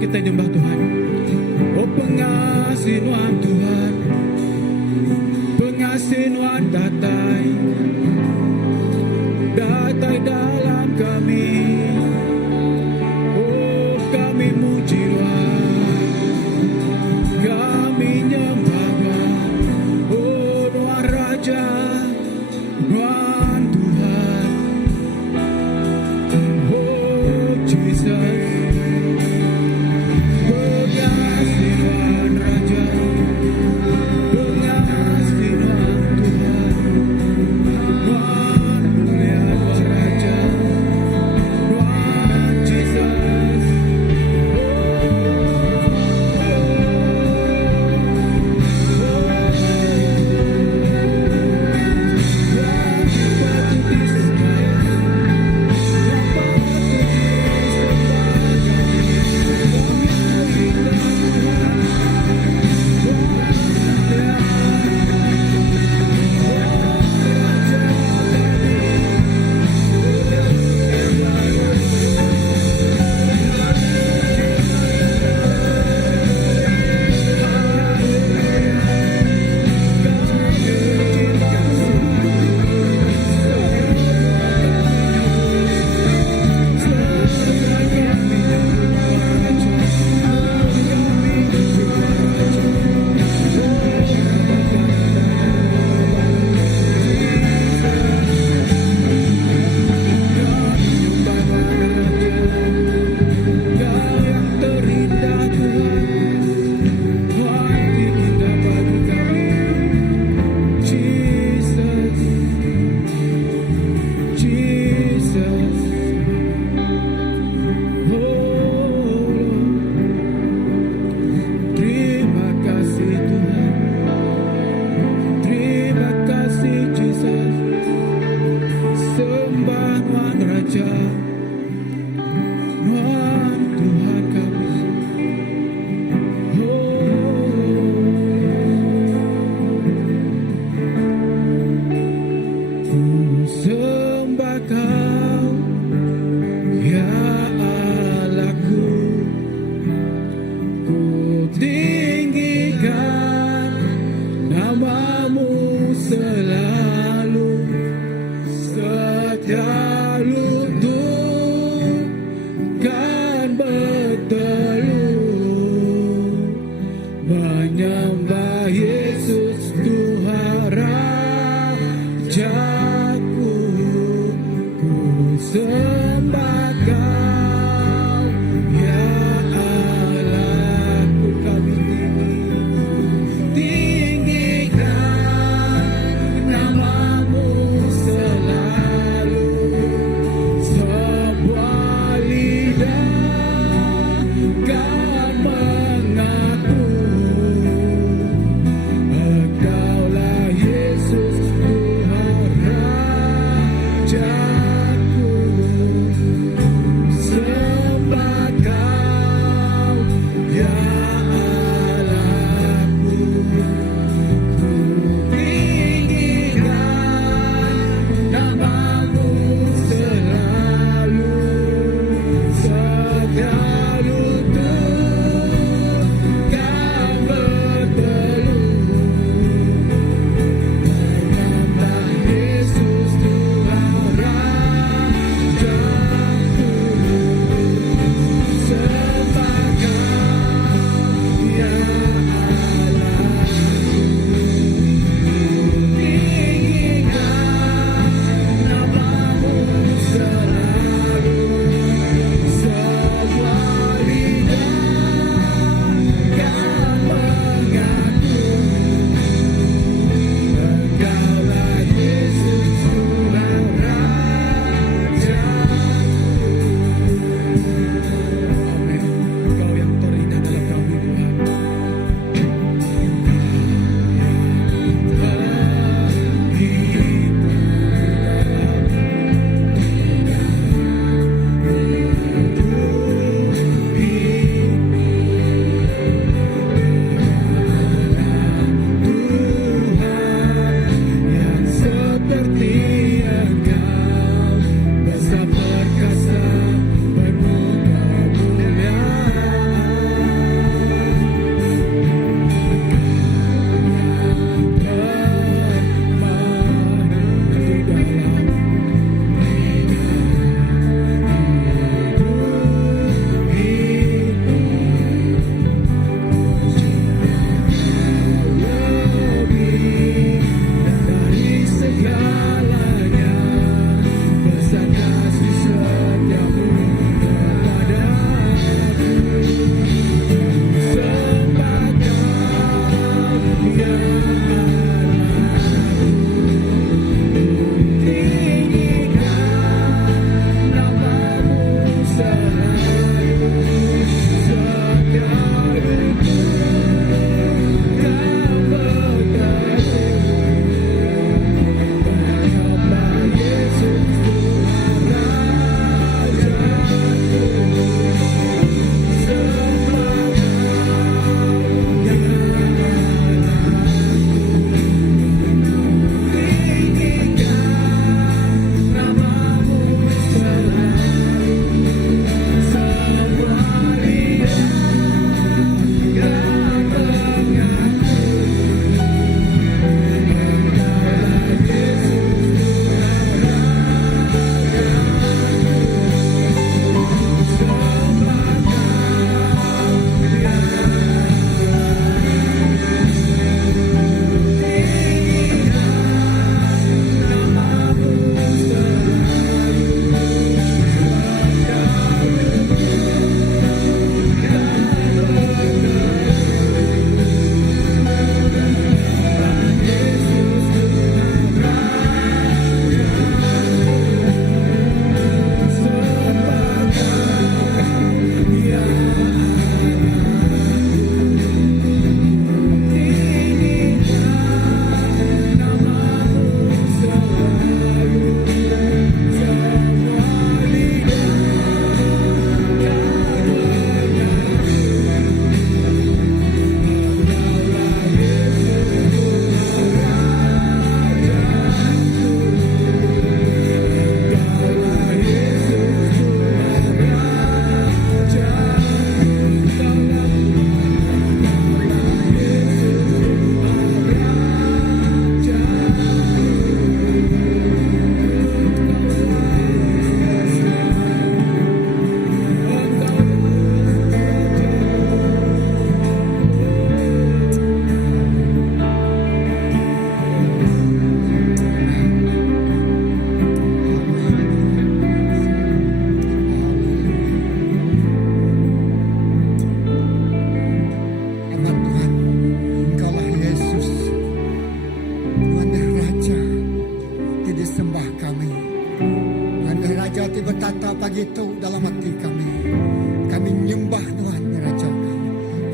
kita nyembah Tuhan. Oh pengasih Tuhan, Tuhan, pengasih Tuhan datai dalam kami. Oh kami muji Tuhan, kami nyembah Tuhan. Oh Tuhan Raja, Tuhan Tuhan. Oh Jesus, pengasih Tuhan Raja, pengasih Tuhan Tuhan.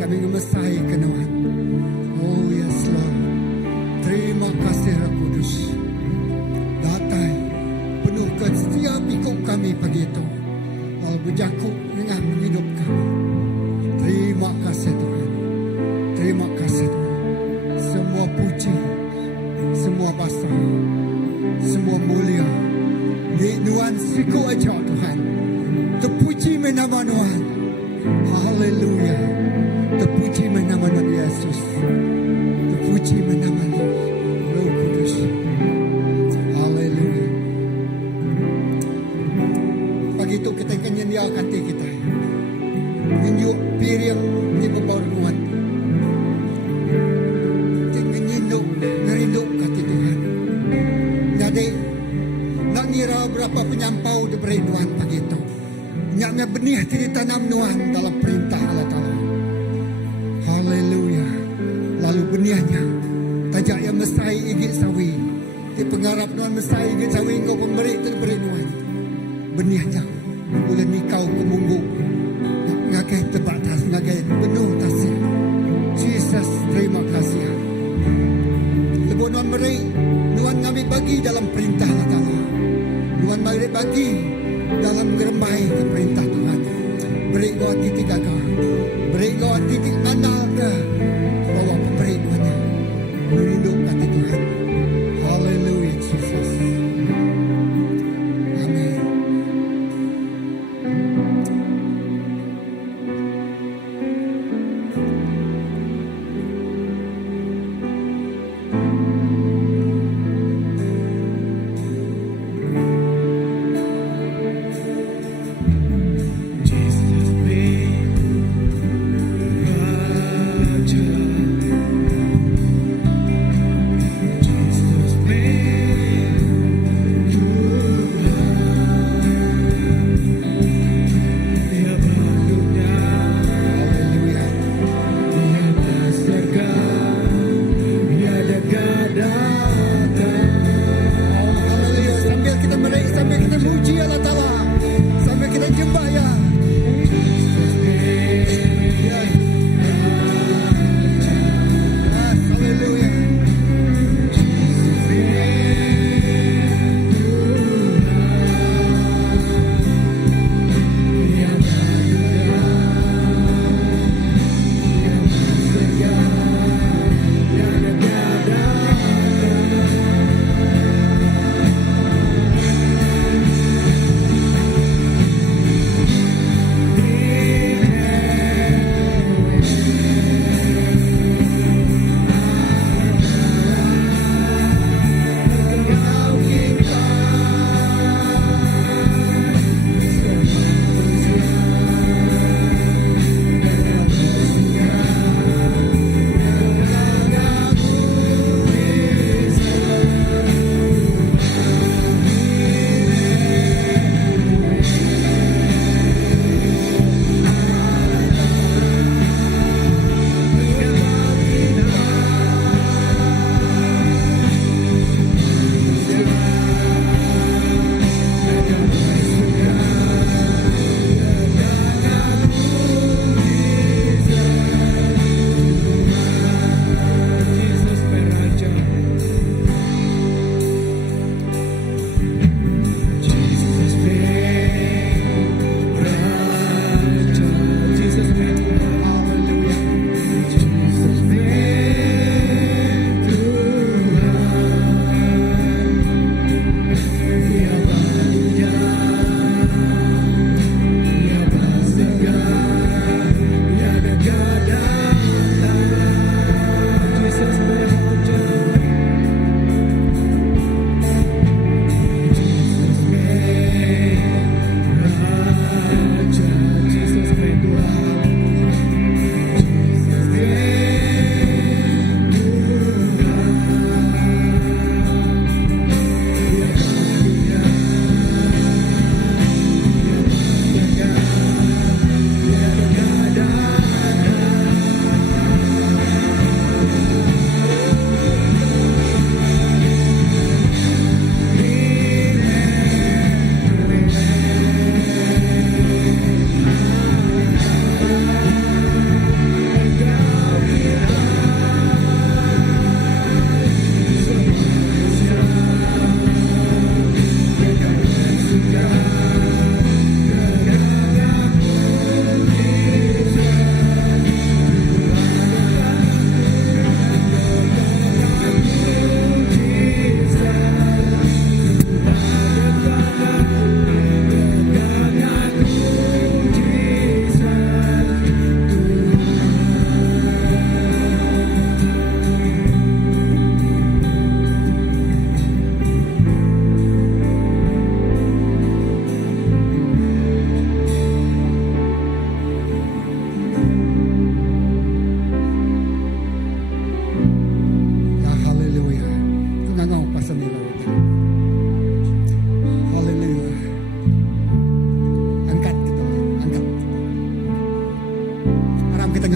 kami ngemesai ke Tuhan. Oh yes Lord. Terima kasih Roh Kudus. Datai penuh setiap ikut kami pagi itu. Berjakut dengan hidup kami. Terima kasih Tuhan. Terima kasih Tuhan. Semua puji, semua basah, semua mulia di Tuhan siku aja Tuhan. Terpuji nama Tuhan. Haleluya. Terpuji nama Tuhan Yesus. Terpuji nama Roh Kudus. Haleluya. Pagi itu kita akan nyanyiakan hati kita. Menunjuk piring di bawah Tuhan. Kita ngerinduk hati Tuhan. Jadi nak ngira berapa penyampau diberi Tuhan pagi itu. Nyaknya benih ditanam Tuhan dalam perintah Allah Ta'ala. Haleluya. Lalu benihnya tajak yang mesai igit sawi. Di pengharap Tuhan mesai igit sawi engkau pemberi terberi Tuhan. Benihnya boleh nikau kemungguk. Ngakai terbatas, ngakai penuh tasih. Jesus, terima kasih. Lepas Tuhan beri, Tuhan kami bagi dalam perintah Allah Ta'ala. Tuhan bagi dalam gerembai ke perintah Tuhan. Beri kau titik gagah. Beri kau titik andal ke bahwa pemberi Tuhan. Merinduk hati Tuhan. Haleluya Jesus. Amin. Jesus be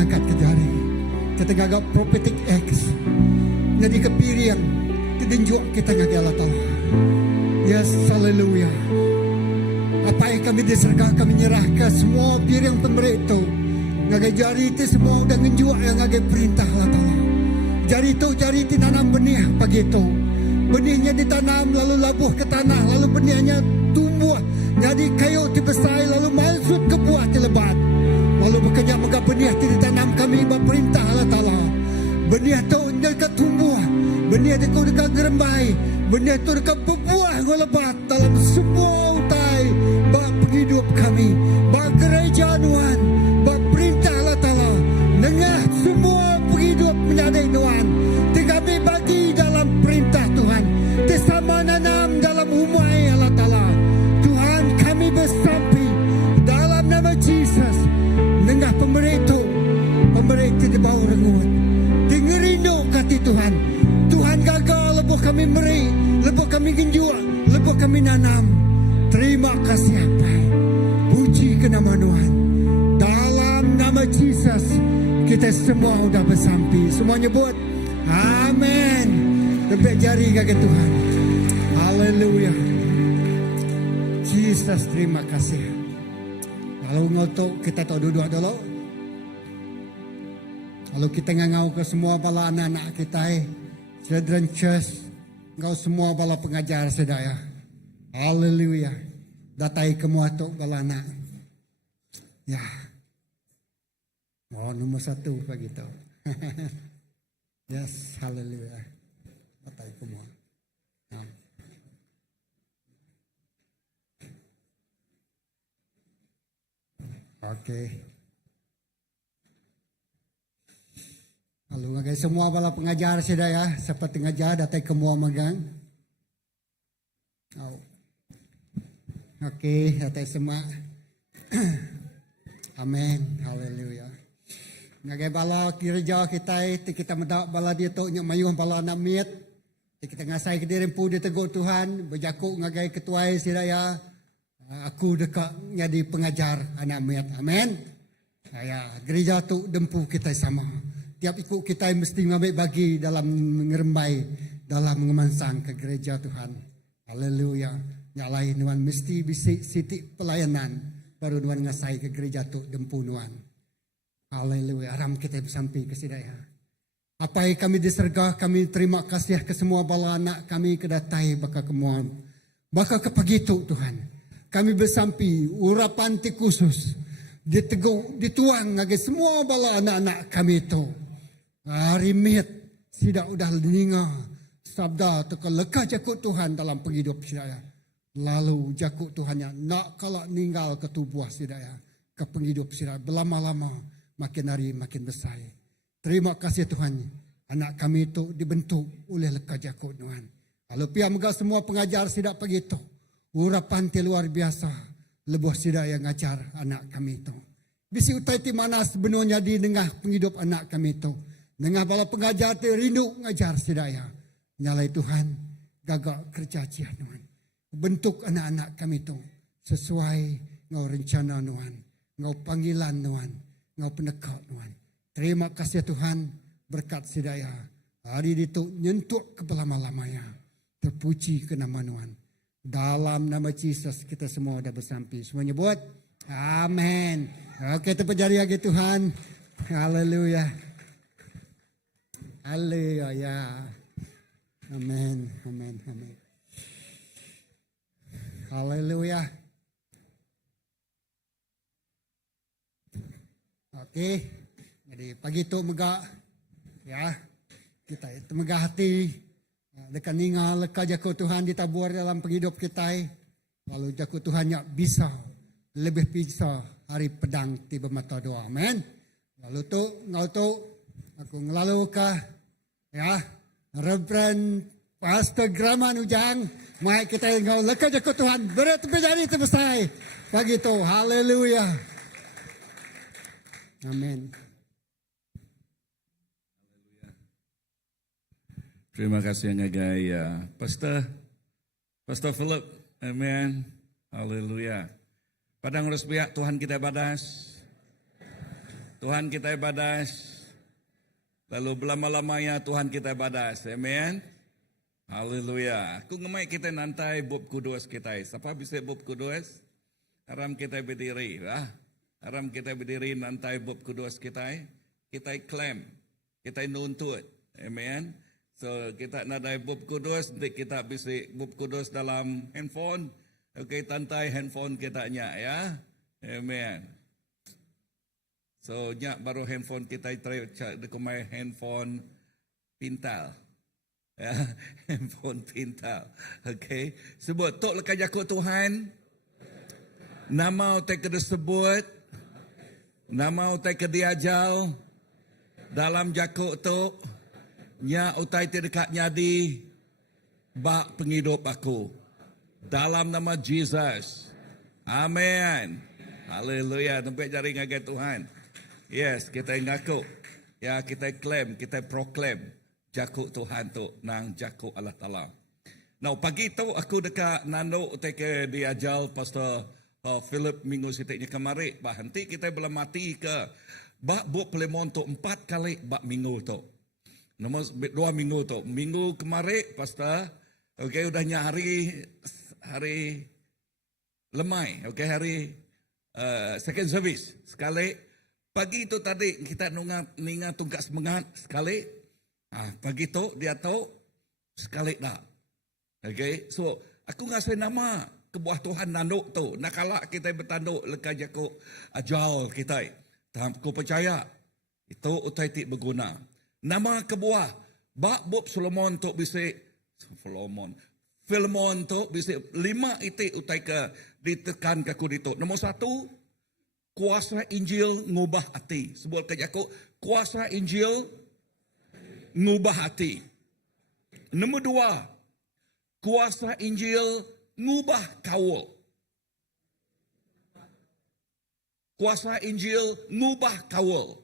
mengangkat ke jari. Kita gagap prophetic X. Jadi kepiriang. Tidinjuk kita ngagi Allah Ta'ala. Yes, hallelujah. Apa yang kami diserga, kami nyerahkan semua piriang pemberi itu. Ngagai jari itu semua udah ngenjuk yang ngagai perintah Allah Ta'ala. Jari itu tanam benih pagi itu. Benihnya ditanam lalu labuh ke tanah. Lalu benihnya tumbuh. Jadi kayu dibesai lalu masuk ke buah dilebat. Lalu bekerja megah benih ditanam kami berperintah Allah Ta'ala. Benih itu dekat tumbuh. Benih itu dekat gerembai. Benih itu dekat berbuah lebat dalam semua utai. Bak penghidup kami. Bak gereja Tuhan. Bak perintah Allah Ta'ala. Nengah semua penghidup menjadi Tuhan. Kami bagi dalam perintah Tuhan. Bersama nanam dalam umai Allah Ta'ala. Tuhan kami bersampi dalam nama Jesus. Nengah pemberi itu di bawah rengut. Dengerindu kati Tuhan. Tuhan gagal lebuh kami meri. Lebuh kami genjua. Lebuh kami nanam. Terima kasih apa. Puji ke nama Tuhan. Dalam nama Jesus. Kita semua sudah bersampi. Semuanya buat. Amin. Tepuk jari kaki Tuhan. Haleluya. Jesus, terima kasih. Kalau ngotok kita tahu duduk dulu. Kalau kita ngau ke semua bala anak-anak kita, children church, ngau semua bala pengajar sedaya. Haleluya. Datai ke muatok bala anak. Ya. Oh, nomor 1 begitu. Yes, haleluya. Datai ke muat. Oke. Lalu ngagai semua bala pengajar sedaya seperti ngajar datai ke muat magang. Oh. Oke, datai semua. Amin. Haleluya. Ngagai bala gereja kita mendak bala dia tu nya mayuh bala namit. Kita ngasai ke dirempu dia tegur Tuhan, berjakuk ngagai ketuai sedaya. Aku dekat jadi pengajar anak miat. Amin. Ya, gereja tu dempu kita sama. Tiap ikut kita mesti ngambil bagi dalam ngerembai, dalam ngemansang ke gereja Tuhan. Haleluya. Nyalai Tuhan mesti bisik sitik pelayanan baru Tuhan ngasai ke gereja tu dempu Tuhan. Haleluya. Aram kita sampai ke sidaya. Apa yang kami disergah, kami terima kasih ke semua bala anak kami kedatai baka kemuan. Baka ke pagi tu Tuhan. Kami bersampi urapan ti khusus. Dituang ngagi semua bala anak-anak kami itu. Harimit sidak udah dengar sabda teka leka jakut Tuhan dalam penghidup sidaya. Lalu jakut Tuhannya nak kalak ninggal ke tubuh sidaya. Ke penghidup sidaya. Berlama-lama makin hari makin besar. Terima kasih Tuhan. Anak kami itu dibentuk oleh leka jakut Tuhan. Lalu pihak megah semua pengajar sidak begitu. Urapan ti luar biasa. Lebuh sidak yang ngajar anak kami itu. Bisi utai ti mana sebenarnya di tengah penghidup anak kami itu. Tengah bala pengajar ti rindu ngajar sidak ya. Nyalai Tuhan. Gagak kerja cia Tuhan. Bentuk anak-anak kami itu. Sesuai ngau rencana Tuhan. Ngau panggilan Tuhan. Ngau pendekat Tuhan. Terima kasih Tuhan. Berkat sidak ya. Hari itu nyentuk ke lama-lamanya. Terpuji ke nama Tuhan. Dalam nama Jesus kita semua dah bersampi. Semuanya buat. Amin. Oke, tepuk jari lagi Tuhan. Haleluya. Haleluya. Amin. Amin. Amin. Haleluya. Oke. Jadi pagi itu megah. Ya. Kita itu megah hati. Dekat ningal leka jakut Tuhan ditabur dalam penghidup kita. Lalu jakut Tuhannya bisa. Lebih bisa hari pedang tiba mata doa. Amin. Lalu tu, ngau tu. Aku ngelalu ke. Ya. Reverend Pastor Graman Ujang. Mai kita ngau leka jakut Tuhan. Berat menjadi terbesar. Pagi tu. Haleluya. Amin. Terima kasih ngagai Pastor Philip. Amen. Haleluya. Padang harus pihak Tuhan kita badas. Tuhan kita badas. Lalu belama-lamanya Tuhan kita badas. Amen. Haleluya. Aku ngemai kita nantai bub kudus kita. Siapa bisa bub kudus? Haram kita berdiri. Haram kita berdiri nantai bub kudus kita. Kita klaim. Kita nuntut. Amen. So kita nadai bub kudus. Nanti kita bisa bub kudus dalam handphone. Okay, tantai handphone kita nya ya. Amen. So nya baru handphone kita dekumai handphone pintal. Ya, handphone pintal. Okay. Sebut tok lekat jakut Tuhan. Nama utai kena sebut. Nama utai kena diajal. Dalam jakut tu. Nya utai terdekat nyadi. Bak penghidup aku. Dalam nama Jesus. Amen. Haleluya. Tempat jari ngagai Tuhan. Yes, kita ngaku. Ya, kita klaim, kita proklaim. Jakuk Tuhan tu nang jakuk Allah Ta'ala. Now, pagi tu aku dekat nando teke diajal Pastor Philip minggu sitiknya kemari. Bah, nanti kita belum mati ke. Bak buat pelemon tu 4 kali bak minggu tu. Nombor 2 minggu tu. Minggu kemari, Pastor. Okay, udahnya hari lemai. Okay, hari second service. Sekali. Pagi itu tadi kita ningat tungkat semangat sekali. Pagi itu dia tahu sekali dah. Okay, so aku ngasih nama kebuah Tuhan nanduk tu. Nakala kita bertanduk lekat jakuk ajal kita. Aku percaya itu utai tik berguna. Nama kebuah bak Bob Solomon tu bisa Filmon tu bisa 5 itik utai ke ditekan ke kuditu. Nombor 1. Kuasa Injil ngubah hati. Sebut ke aku, kuasa Injil ngubah hati. Nombor 2, kuasa Injil ngubah kaul. Kuasa Injil ngubah kaul.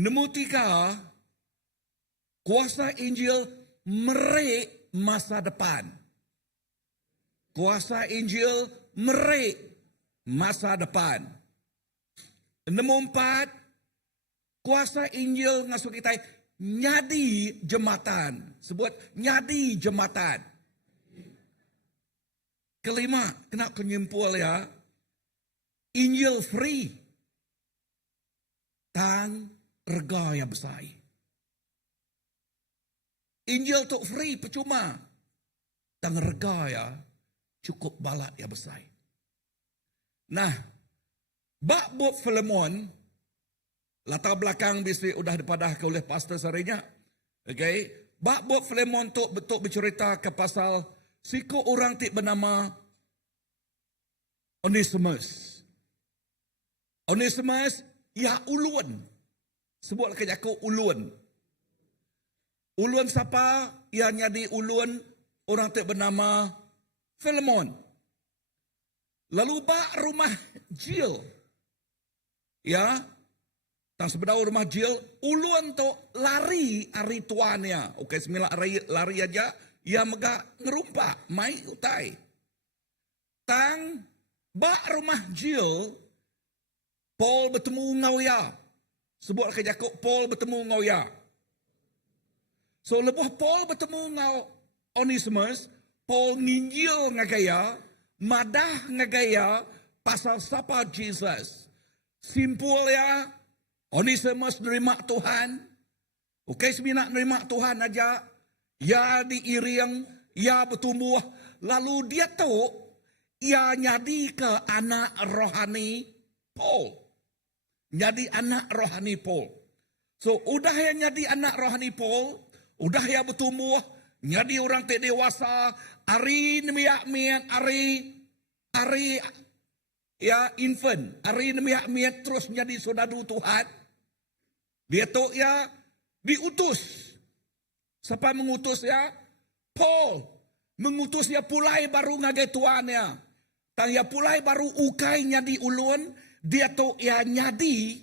Nombor 3, kuasa Injil merik masa depan. Kuasa Injil merik masa depan. Nombor 4, kuasa Injil ngasuh kita nyadi jembatan. Sebut nyadi jembatan. Kelima, kena penyimpul ya. Injil free. Tang rega yang besar. Injil tu free percuma. Tang rega ya cukup balat yang besar. Nah, bak Bob Philemon, latar belakang bisa sudah dipadahkan oleh pastor sarinya. Okay, bak Bob Philemon tu betul bercerita ke pasal siku orang tik bernama Onesimus. Onesimus, ya ulun. Sebut ke aku ulun. Ulun siapa? Ya nyadi ulun orang tik bernama Philemon. Lalu bak rumah Jill. Ya. Tang sebenarnya rumah Jill. Ulun tu lari hari tuannya. Okey, sembilan lari aja. Ya megak ngerumpak. Mai utai. Tang bak rumah Jill. Paul bertemu ngau ya. Sebut ke Jakub, Paul bertemu ngau ya. So lepas Paul bertemu ngau Onesimus. Paul nginjil ngagaya. Madah ngagaya pasal siapa Jesus. Simpul ya. Onesimus nerima Tuhan. Okey, seminat nerima Tuhan aja. Ya diiring, ya bertumbuh. Lalu dia tahu, ia nyadi ke anak rohani Paul. Nyadi anak rohani Paul. So, udah ya nyadi anak rohani Paul. Udah ya bertumbuh. Nyadi orang tak dewasa. Ari nemiak-miak, ari ya infant. Ari nemiak-miak terus jadi saudara Tuhan. Dia tu ya diutus. Siapa mengutus ya? Paul. Mengutus ya pulai baru ngagai tuannya. Tang ya pulai baru ukai nyadi ulun. Dia tu ya nyadi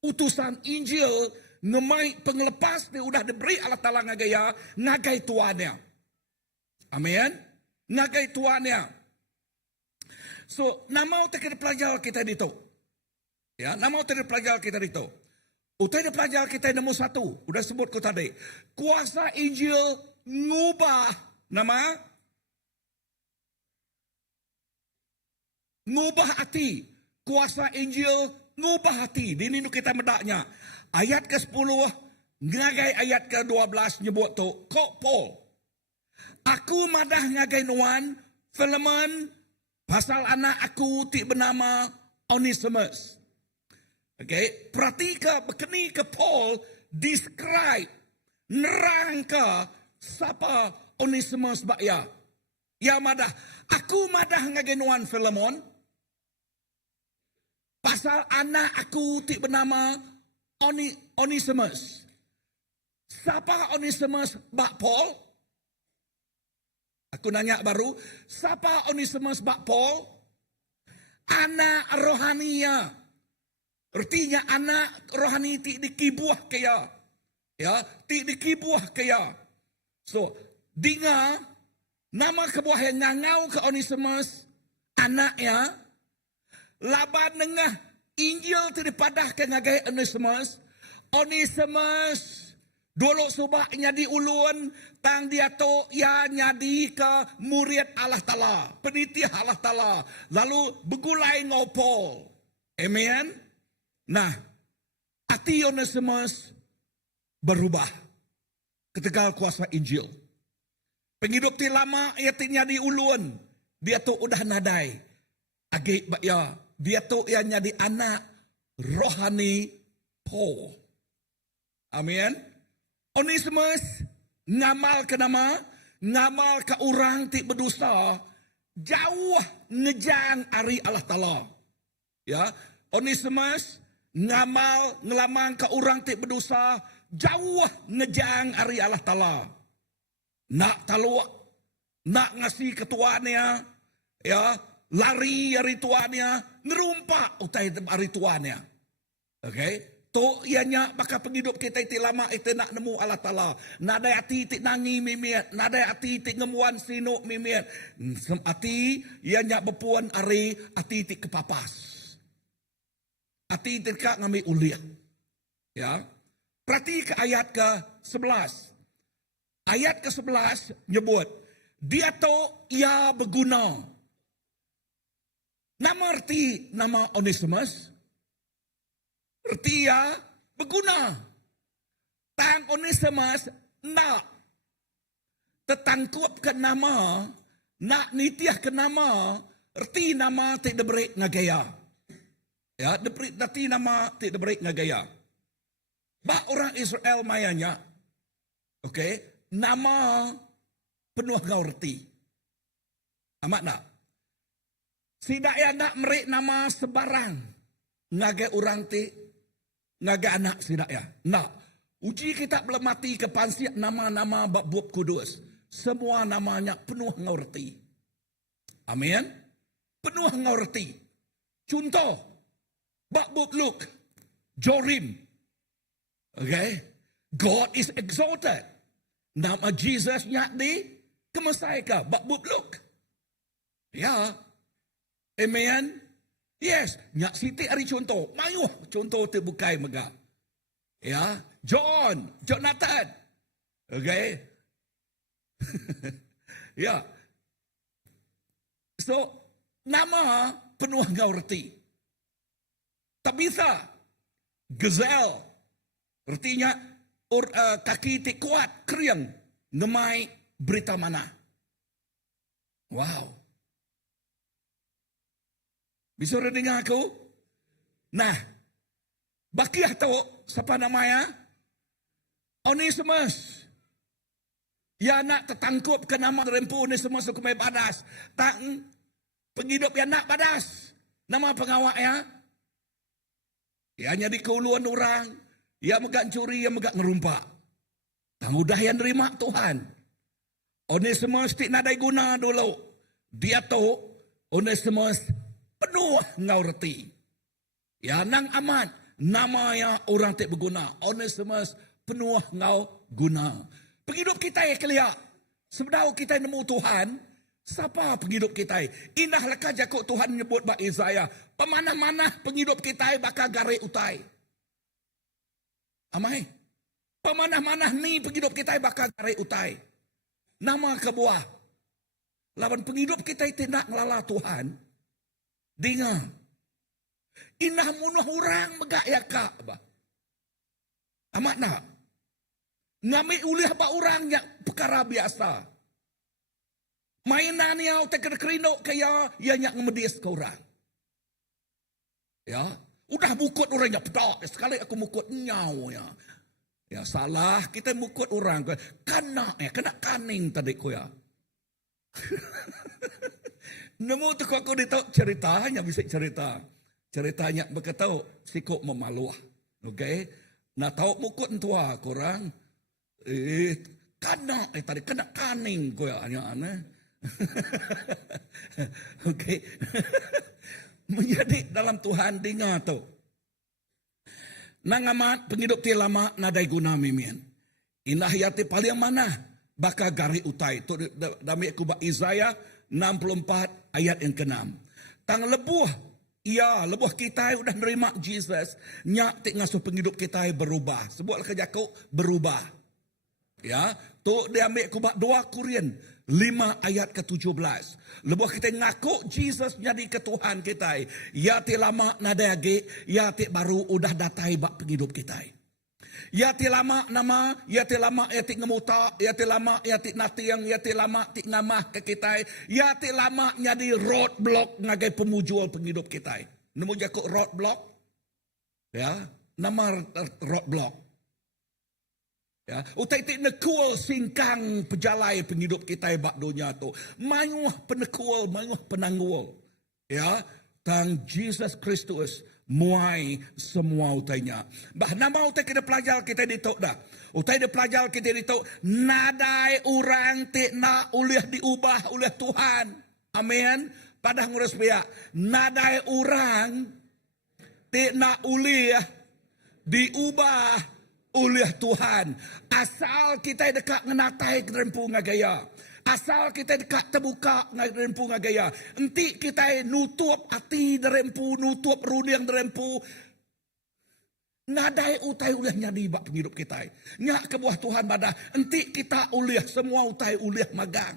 utusan Injil. Ngemai penglepas dia udah diberi Allah Ta'ala ngagai ya. Ngagai tuannya. Amin. Ngagai tuannya. So, nama kita pelajar kita itu. Ya, nama utai pelajar kita itu. Utai pelajar kita nombor 1. Udah sebut ko tadi. Kuasa Injil ngubah nama. Ngubah hati. Kuasa Injil ngubah hati. Di ini kita medaknya. Ayat ke-10. Ngagai ayat ke-12 nyebut tu. Kok Paul. Aku madah ngagai nuan. Filemon. Pasal anak aku ti bernama Onesimus. Okay. Perhatikan berkeni ke Paul. Describe. Nerangka. Siapa Onesimus bakya. Ya madah. Aku madah ngagai nuan Filemon. Pasal anak aku ti bernama Onesimus. Siapa Onesimus bak Paul? Aku nanya baru. Siapa Onesimus bak Paul? Anak rohania. Artinya anak rohani ti dikibuah kaya. Ya, ti dikibuah kaya. So, dinga nama kebuah yang ngangau ke Onesimus anaknya. Laban nengah Injil tu dipadahkan ngagai Onesimus. Onesimus dulu subak nyadi ulun tang dia tu ya nyadi ke murid Allah Ta'ala, peniti Allah Ta'ala. Lalu begulai ngopol. Amen. Nah, hati Onesimus berubah ketika kuasa Injil. Penghidup ti lama ia ti nyadi ulun, dia tu udah nadai. Agi ya dia tu yang jadi anak rohani Paul. Amin. Onesimus ngamal ke nama, ngamal ke orang ti berdosa, jauh ngejang ari Allah Ta'ala. Ya, Onesimus ngamal ngelamang ke orang ti berdosa, jauh ngejang ari Allah Ta'ala. Nak taluak, nak ngasih ketuanya, ya, lari hari tuannya, ngerumpak utai hari tuannya. Okay? To ianya baka penghidup kita iti lama iti nak nemu Allah Ta'ala. Nadai hati iti nangi mimiat. Nadai hati iti ngemuan sino mimiat. Hati ianya bepuan ari hati iti kepapas. Hati iti kak ngami uliak. Ya. Perhati ke ayat ke-11. Ayat ke-11 nyebut. Dia to ia berguna. Nama arti nama Onesimus. Arti ya berguna. Tang Onesimus nak tetangkup ke nama. Nak nitiah ke nama. Arti nama tidak diberi ngagaya. Ya, arti nama tidak diberi ngagaya. Ba orang Israel mayanya. Okay. Nama penuh ngerti. Amat nak. Tidak ya nak merik nama sebarang. Ngagai orang ti. Ngagai anak tidak ya. Nak. Uji kita belum mati ke pansiak nama-nama bab kudus. Semua namanya penuh ngerti. Amin. Penuh ngerti. Contoh. Bab Luke. Jorim. Okay. God is exalted. Nama Jesus nyak di. Kemasai ka. Bab Luke. Ya. Amen. Yes. Nyak siti hari contoh. Mayuh contoh terbukai megah. Ya. Jonathan. Okay. Ya. So, nama penuh ngerti. Tabitha. Gazelle. Artinya, kaki ti kuat, kriang. Ngemai berita mana. Wow. Bisa dengar aku? Nah, bakiah tahu siapa namanya? Onesimus. Ya nak tertangkup ke nama rempu Onesimus ke mai badas. Tang penghidup yang nak badas. Nama pengawaknya. Ya jadi keuluan orang. Ya megak curi, ya megak ngerumpak. Tang udah yang nerima Tuhan. Onesimus tik nadai guna dulu. Dia tahu Onesimus penuh ngerti. Ya nang aman. Namanya orang tak berguna. Onesimus penuh ngau guna. Penghidup kita ya keliak. Sebenarnya kita nemu Tuhan. Siapa penghidup kita? Indah lekah jakut Tuhan menyebut bak Isaiah. Pemanah-manah penghidup kita bakal gare utai. Amai. Pemanah-manah ni penghidup kita bakal gare utai. Nama kebuah. Lawan penghidup kita tidak ngelala Tuhan. Dengar. Inah munuh orang megak ya kak. Amat nak. Ngami uliah ba orang yang perkara biasa. Mainan yang tak kena kaya yang ngemedis ke orang. Ya, udah mukut orang yang pedak. Sekali aku mukut nyau ya. Ya salah, kita mukut orang. Kena kaning tadi ko ya. Nemu tu aku ditok cerita, hanya bisa cerita. Ceritanya berkata, sikok memaluah. Okay? Nak tahu mukut tua korang. Kena, tadi kena kaning ko ya. Okay. Menjadi dalam Tuhan dengar tu. Nang amat penghidup ti lama nadai guna mimian. Inah yati paling mana bakal gari utai. Tu dami aku ba Isaiah 64 ayat yang ke-6. Tang lebuh, ya lebuh kita udah nerima Jesus. Nyak tik ngasuh penghidup kita berubah. Sebut kerja kau berubah. Ya, tu dia ambil aku ba 2 Korintus 5 ayat ke-17. Lebuh kita ngaku Jesus jadi ketuhan kita. Ya ti lama nadage, ya ti baru udah datai bak penghidup kita. Ya ti lama nama, ya ti lama ya ti ngemuta, ya ti lama ya ti natiang, ya ti lama ti ngamah ke kita. Ya ti lama jadi roadblock ngagai pemujul penghidup kita. Nemu jakuk roadblock? Ya, nama roadblock. Ya, utai ti nekul singkang pejalai penghidup kita bak dunia tu. Mayuh penekul, mayuh penanggul. Ya, tang Jesus Kristus muai semua utainya. Bah nama utai kita pelajar kita ditok dah. Utai dia pelajar kita ditok nadai orang ti nak uliah diubah oleh Tuhan. Amin. Pada ngurus biak. Nadai orang ti nak uliah diubah oleh Tuhan. Asal kita dekat ngenatai kerempu ngagaya. Asal kita dekat terbuka ngerempu ngagaya. Enti kita nutup hati derempu, nutup rudiang derempu. Nadai utai uliah nyadi bak penghidup kita. Nyak ke buah Tuhan badah. Enti kita uliah semua utai uliah magang.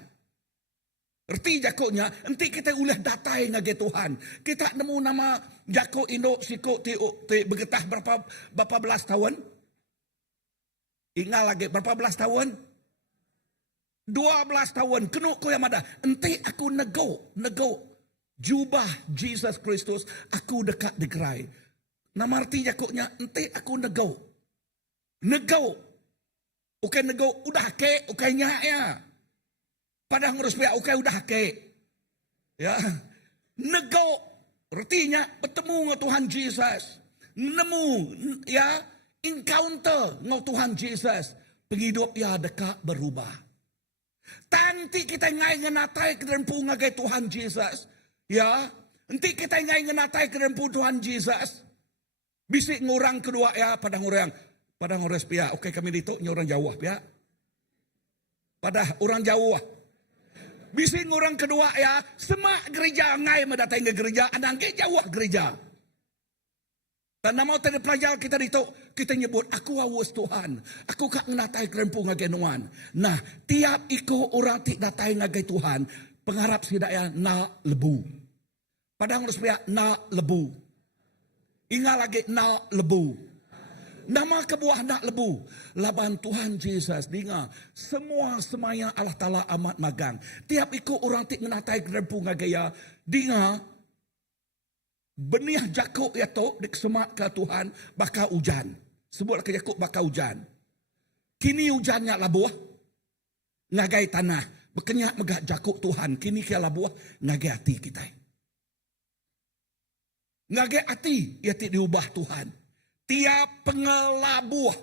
Erti jakoknya, enti kita uliah datai ngage Tuhan. Kita nemu nama jakok Indo sikok ti bergetah berapa belas tahun? Ingat lagi berapa belas tahun? 12 tahun. Kenuk ko yang ada. Enti aku nego. Jubah Jesus Kristus. Aku dekat degerai. Nama arti jakuknya. Enti aku nego. Ukai nego. Udah ke. Ukai nyak ya. Padahal ngurus pihak. Ukai udah ke. Ya. Nego. Artinya bertemu dengan Tuhan Jesus. Nemu. Ya. Encounter dengan Tuhan Jesus. Penghidup ya dekat berubah. Tanti kita ngai ngenatai kerempu ngagai Tuhan Jesus. Ya. Nanti kita ngai ngenatai kerempu Tuhan Jesus. Bisik ngurang kedua ya. Pada ngurang pia. Oke kami dituknya orang Jawa pia. Pada orang Jawa. Bisik ngurang kedua ya. Semak gereja ngai mendatai ke gereja. Anang ke Jawa gereja. Dan nama tadi pelajar kita ditok, kita nyebut, aku awas Tuhan. Aku kak ngenatai kerempu ngagai nuan. Nah, tiap iko orang tik datai ngagai Tuhan, pengharap sidaya nak lebu. Padahal harus pihak nak lebu. Ingat lagi nak lebu. Nama kebuah nak lebu. Laban Tuhan Yesus, dengar, semua semaya Allah Ta'ala amat magang. Tiap iko orang tik ngenatai kerempu ngagai ya, dengar, benih jakuk ya tu dikesemak ke Tuhan bakal hujan. Sebut ke jakuk bakal hujan. Kini hujannya labuh ngagai tanah. Berkenyak megak jakuk Tuhan. Kini kia labuh ngagai hati kita. Ngagai hati ya ti diubah Tuhan. Tiap pengelabuh.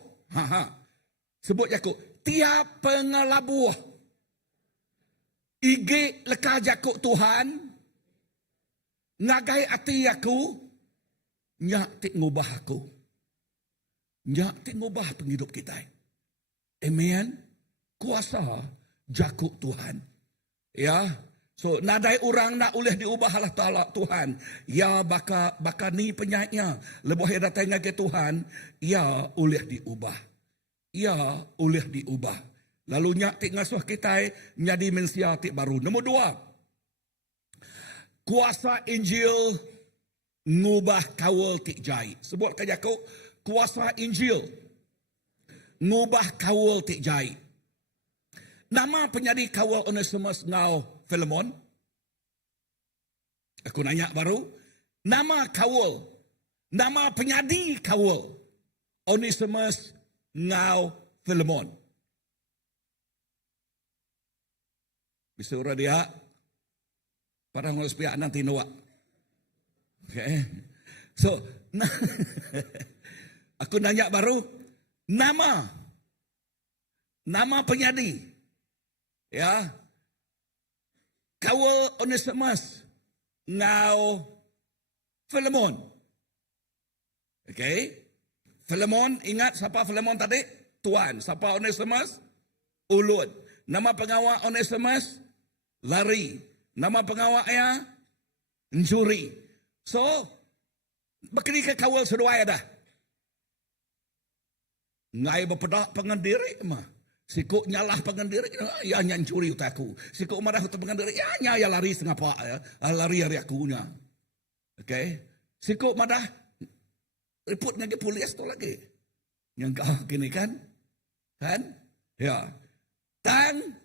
Sebut jakuk. Tiap pengelabuh. Ige leka jakuk Tuhan. Ngagai hati aku, nyak tik ngubah aku. Nyak tik ngubah penghidup kita. Amen. Kuasa jakuk Tuhan. Ya, So nadai orang nak boleh diubah Allah Ta'ala Tuhan. Ya baka ni penyaitnya. Lebuh yang datang ke Tuhan. Ya boleh diubah. Ya boleh diubah. Lalu nyak tik ngasuh kita nyadi mensia tik baru. Nombor 2. Kuasa Injil ngubah kawal tik jai. Sebut kaja kau. Kuasa Injil ngubah kawal tik jai. Nama penyadi kawal Onesimus ngau Filemon. Aku nanya baru. Nama kawal. Nama penyadi kawal Onesimus ngau Filemon. Bisa urut dia. Parang harus pihak nanti nuak. Okay. So, aku nanya baru. Nama penyadi. Ya. Kawal Onesimus ngau Filemon. Okay. Filemon, ingat siapa Filemon tadi? Tuan. Siapa Onesimus? Ulun. Nama pengawal Onesimus? Lari. Nama pengawal ayah? Mencuri. So, bakri ke kawal seduai dah. Ngai berpedak pengendiri mah. Sikuk nyalah pengendiri, ya nyancuri utaku. Sikuk marah utak pengendiri, ya lari sengapa, ya lari hari akunya. Okay. Sikuk marah, report lagi polis tu lagi. Yang kau gini kan? Ya. Dan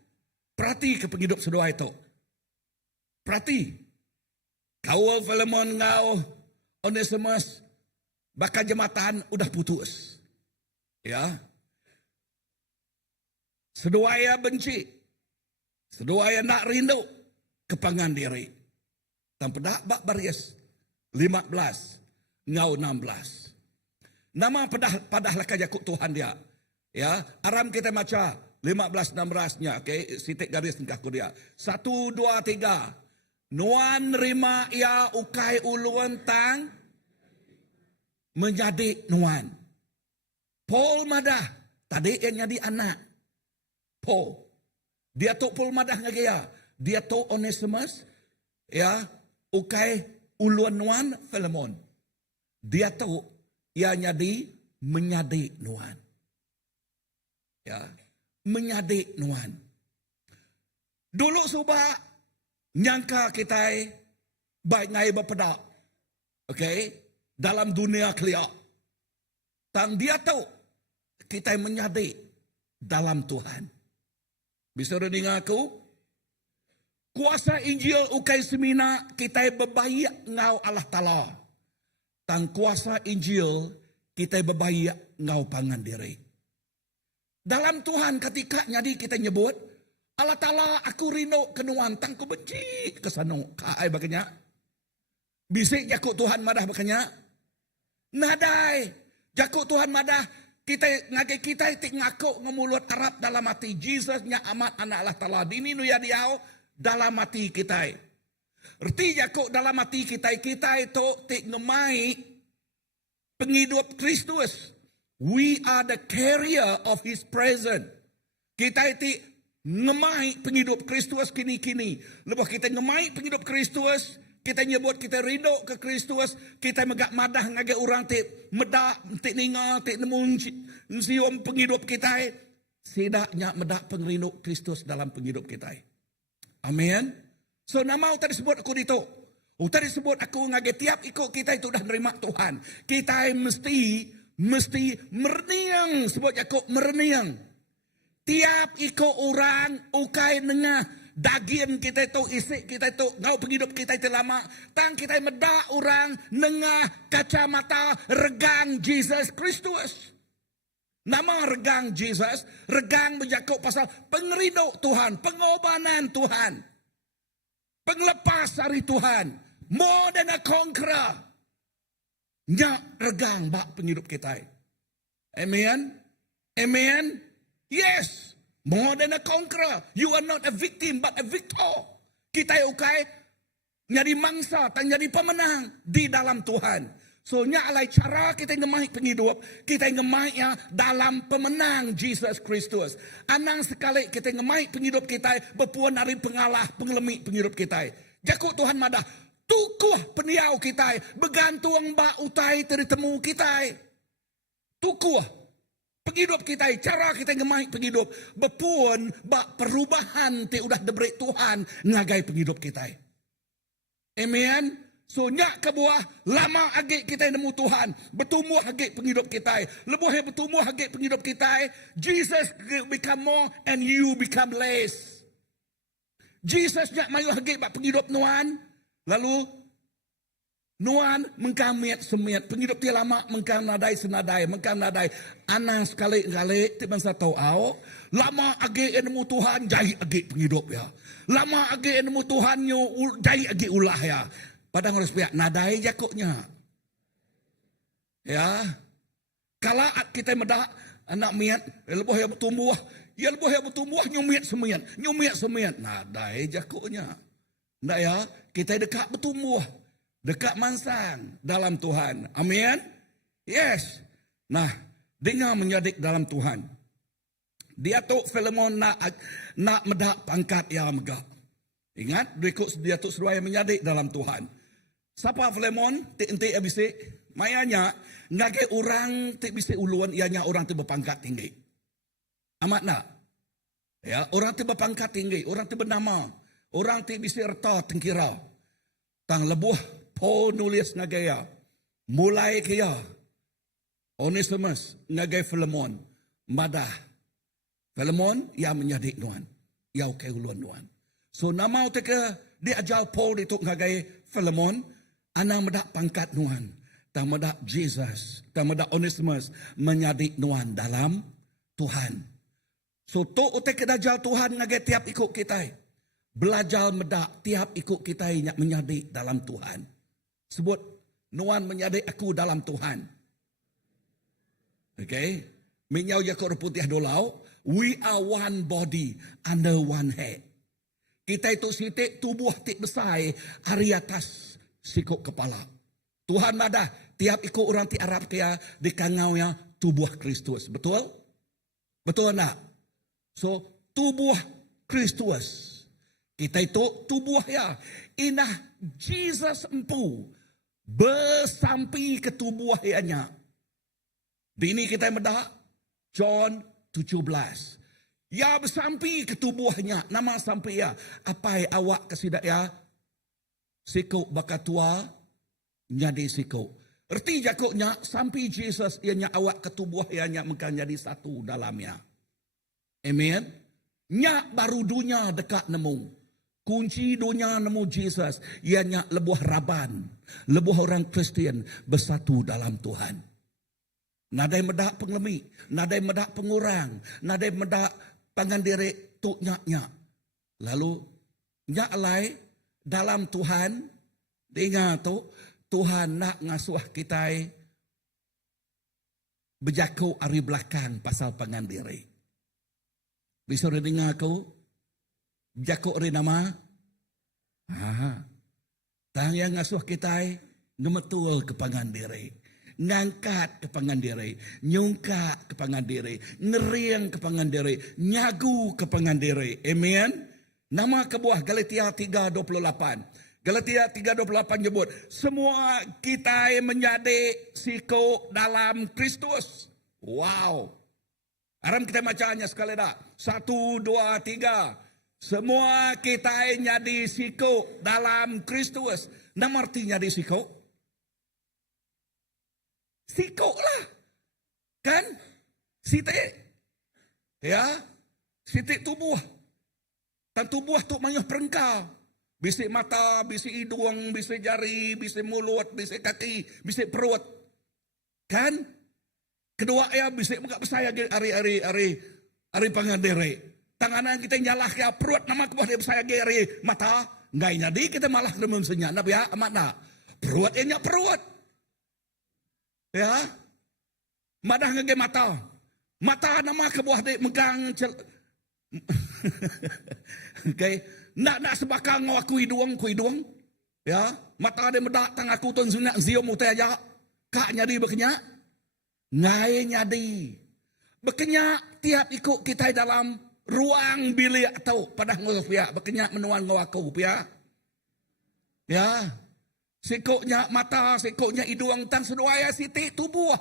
perhati ke penghidup sedua itu. Perhati. Kawal Filemon ngau Onesimus bakal jematan udah putus. Ya. Seduaya benci. Seduaya nak rindu kepangan diri. Dan pedak bak baris 15 ngau 16. Nama padah lah kajakuk Tuhan dia. Ya, aram kita maca 15-16-nya. Okay, sitik garis engkau dia. 1, 2, 3. Nuan rima ia ukai uluan tang menjadi nuan. Paul madah tadi yang jadi anak. Paul. Dia tu Paul madah ngagaya. Dia tu Onesimus. Ya. Ukai uluan nuan Filemon. Dia tu ia nyadi menyadi nuan. Ya. Menyadi nuan. Dulu subah nyangka kita baik ngai berpedak. Okay. Dalam dunia kelia. Tang dia tu kita menyadi dalam Tuhan. Bisa dengar aku? Kuasa Injil ukai semina kita berbaik ngau Allah Ta'ala. Tang kuasa Injil kita berbaik ngau pangan diri. Dalam Tuhan ketika nyadi kita nyebut, Allah Ta'ala aku rindu kenuan tang ku benci kesanu. Kai baganya. Bisik jakuk Tuhan madah baganya. Nadai. Jakuk Tuhan madah. Kita tik ngakuk ngemulut Arab dalam hati. Jesusnya amat anak Allah Ta'ala. Dini nu ya diau dalam hati kita. Erti jakuk dalam hati kita itu tik ngemai penghidup Kristus. We are the carrier of His presence. Kita tik ngemai penghidup Kristus kini-kini. Lepas kita ngemai penghidup Kristus, kita nyebut kita rindu ke Kristus, kita megak madah ngage orang tik medak tik ninga tik nemun siom penghidup kita, sidaknya medak pengrindu Kristus dalam penghidup kita. Amin. So nama utar disebut aku dito. Utar disebut aku ngage tiap ikut kita itu dah nerima Tuhan. Kita mesti merniang sebut aku merniang. Tiap ikut orang ukai nengah daging kita itu, isi kita itu, ngau penghidup kita itu lama. Tang kita medak orang nengah kacamata regang Jesus Kristus. Nama regang Jesus, regang menjakuk pasal pengerindu Tuhan, pengobanan Tuhan. Penglepas dari Tuhan. More than a conqueror. Nyak regang bak penghidup kita. Amen. Amen. Yes. More than a conqueror. You are not a victim but a victor. Kita ukai nyari mangsa dan nyari pemenang di dalam Tuhan. So alai cara kita ngemai penghidup, kita ngemai ya dalam pemenang Jesus Kristus. Anang sekali kita ngemai penghidup kita, berpuan dari pengalah, pengelemi penghidup kita. Jakut Tuhan madah, tukuh peniau kita, bergantung ba utai tertemu kita. Tukuh penghidup kita, cara kita ngemai penghidup, berpuan ba perubahan te udah diberi Tuhan ngagai penghidup kita. Amen. So nyak kebuah lama agak kita nemu Tuhan, bertumbuh agak penghidup kita, lebuh yang bertumbuh agak penghidup kita, Jesus become more and you become less. Jesus nyak mayu agak bak penghidup nuan, lalu nuan mengkang miat semiat, penghidup dia lama mengkang nadai senadai, mengkang nadai anang sekali-kali tiban satu au, lama agak nemu Tuhan jai agak penghidup ya, lama agak nemu Tuhan nyu jai agak ulah ya. Padang harus pihak nadai jakuknya. Ya. Kalau kita medak anak miat, lebuh yang bertumbuh, ya lebuh yang bertumbuh nyumiat semiat, nadai jakuknya. Nah ya, kita dekat bertumbuh, dekat mansang dalam Tuhan. Amin. Yes. Nah, dengar menyadik dalam Tuhan. Dia tu Filemon nak medak pangkat yang megah. Ingat, dia tu seruai menyadik dalam Tuhan. Siapa Filemon? Tik abisik. Mayanya, ngage orang tik bisik uluan, ianya orang tik berpangkat tinggi. Amat nak? Ya, orang tik berpangkat tinggi, orang tik bernama, orang tik bisik erta tengkira. Tang lebuh po nulis ngage ya. Mulai kaya. Onesimus ngage Filemon. Madah. Filemon, ia menyadik nuan. Ia ke uluan nuan. So nama uteka dia ajar Paul itu ngage Filemon. Anang medak pangkat nuan, tang medak Jesus, tang medak Onesimus menyadik nuan dalam Tuhan. So tu utek kedajar Tuhan ngagai tiap ikut kita. Belajar medak tiap ikut kita yang menyadik dalam Tuhan. Sebut nuan menyadik aku dalam Tuhan. Okay. Minyau jakor putih dolau. We are one body under one head. Kita itu sitik tubuh tik besar hari atas sikuk kepala. Tuhan madah tiap ikut orang ti Arab dia dikangau ya tubuh Kristus. Betul? Betul nak? So tubuh Kristus. Kita itu tubuh ya. Inah Jesus empu bersampai ke tubuh ianya. Bini kita medah John 17. Ya bersampai ke tubuhnya. Nama sampai ya. Apa awak kesidak ya? Sikuk bakat tua, nyadi sikuk. Erti jakuknya, sampai Jesus, ianya awak ketubuh, ianya mungkin jadi satu dalamnya. Amen. Nyak baru dunia dekat nemu. Kunci dunia nemu Jesus, ianya lebuh raban. Lebuh orang Kristian bersatu dalam Tuhan. Nadai medak pengelemi, nadai medak pengurang, nadai medak pangandiri tuk nyak-nyak. Lalu, nyak alai, dalam Tuhan, dengar tu, Tuhan nak ngasuh kita berjaku hari belakang pasal pengandiri. Bisa dengar aku? Jaku hari nama? Tang yang ngasuh kita, ngemetul ke pengandiri. Ngangkat ke pengandiri. Nyungkat ke pengandiri. Ngeriang ke pengandiri. Nyagu ke pengandiri. Amen. Nama kebuah Galatia 3:28. Galatia 3:28 nyebut, semua kita menjadi sikuk dalam Kristus. Wow. Aram kita bacanya sekali dah. 1, 2, 3. Semua kita jadi sikuk dalam Kristus. Nama artinya di sikuk? Sikuk lah. Kan? Sitik. Ya. Sitik tubuh. Dan tubuh tu mayuh perengkau. Bisik mata, bisik hidung, bisik jari, bisik mulut, bisik kaki, bisik perut. Kan? Kedua ya bisik megak besaya hari pangandiri. Tanganan kita nyalah ya perut nama kebuah dia besaya hari mata. Nggak jadi kita malah demen senyap. Nabi ya amat nak. Perut ya nyak perut. Ya. Madah ngege mata. Mata nama kebuah dia megang okay. Nak sebakang aku hidung. Ya, mata dia medak tang aku tuan sunat zium utai aja. Kak nyadi berkenyak. Ngai nyadi. Berkenyak tiap ikut kita dalam ruang bilik atau pada ngurus pihak. Berkenyak menuan ngawaku pihak. Ya. Sikoknya mata, sikoknya hidung, tan seduaya siti tubuh.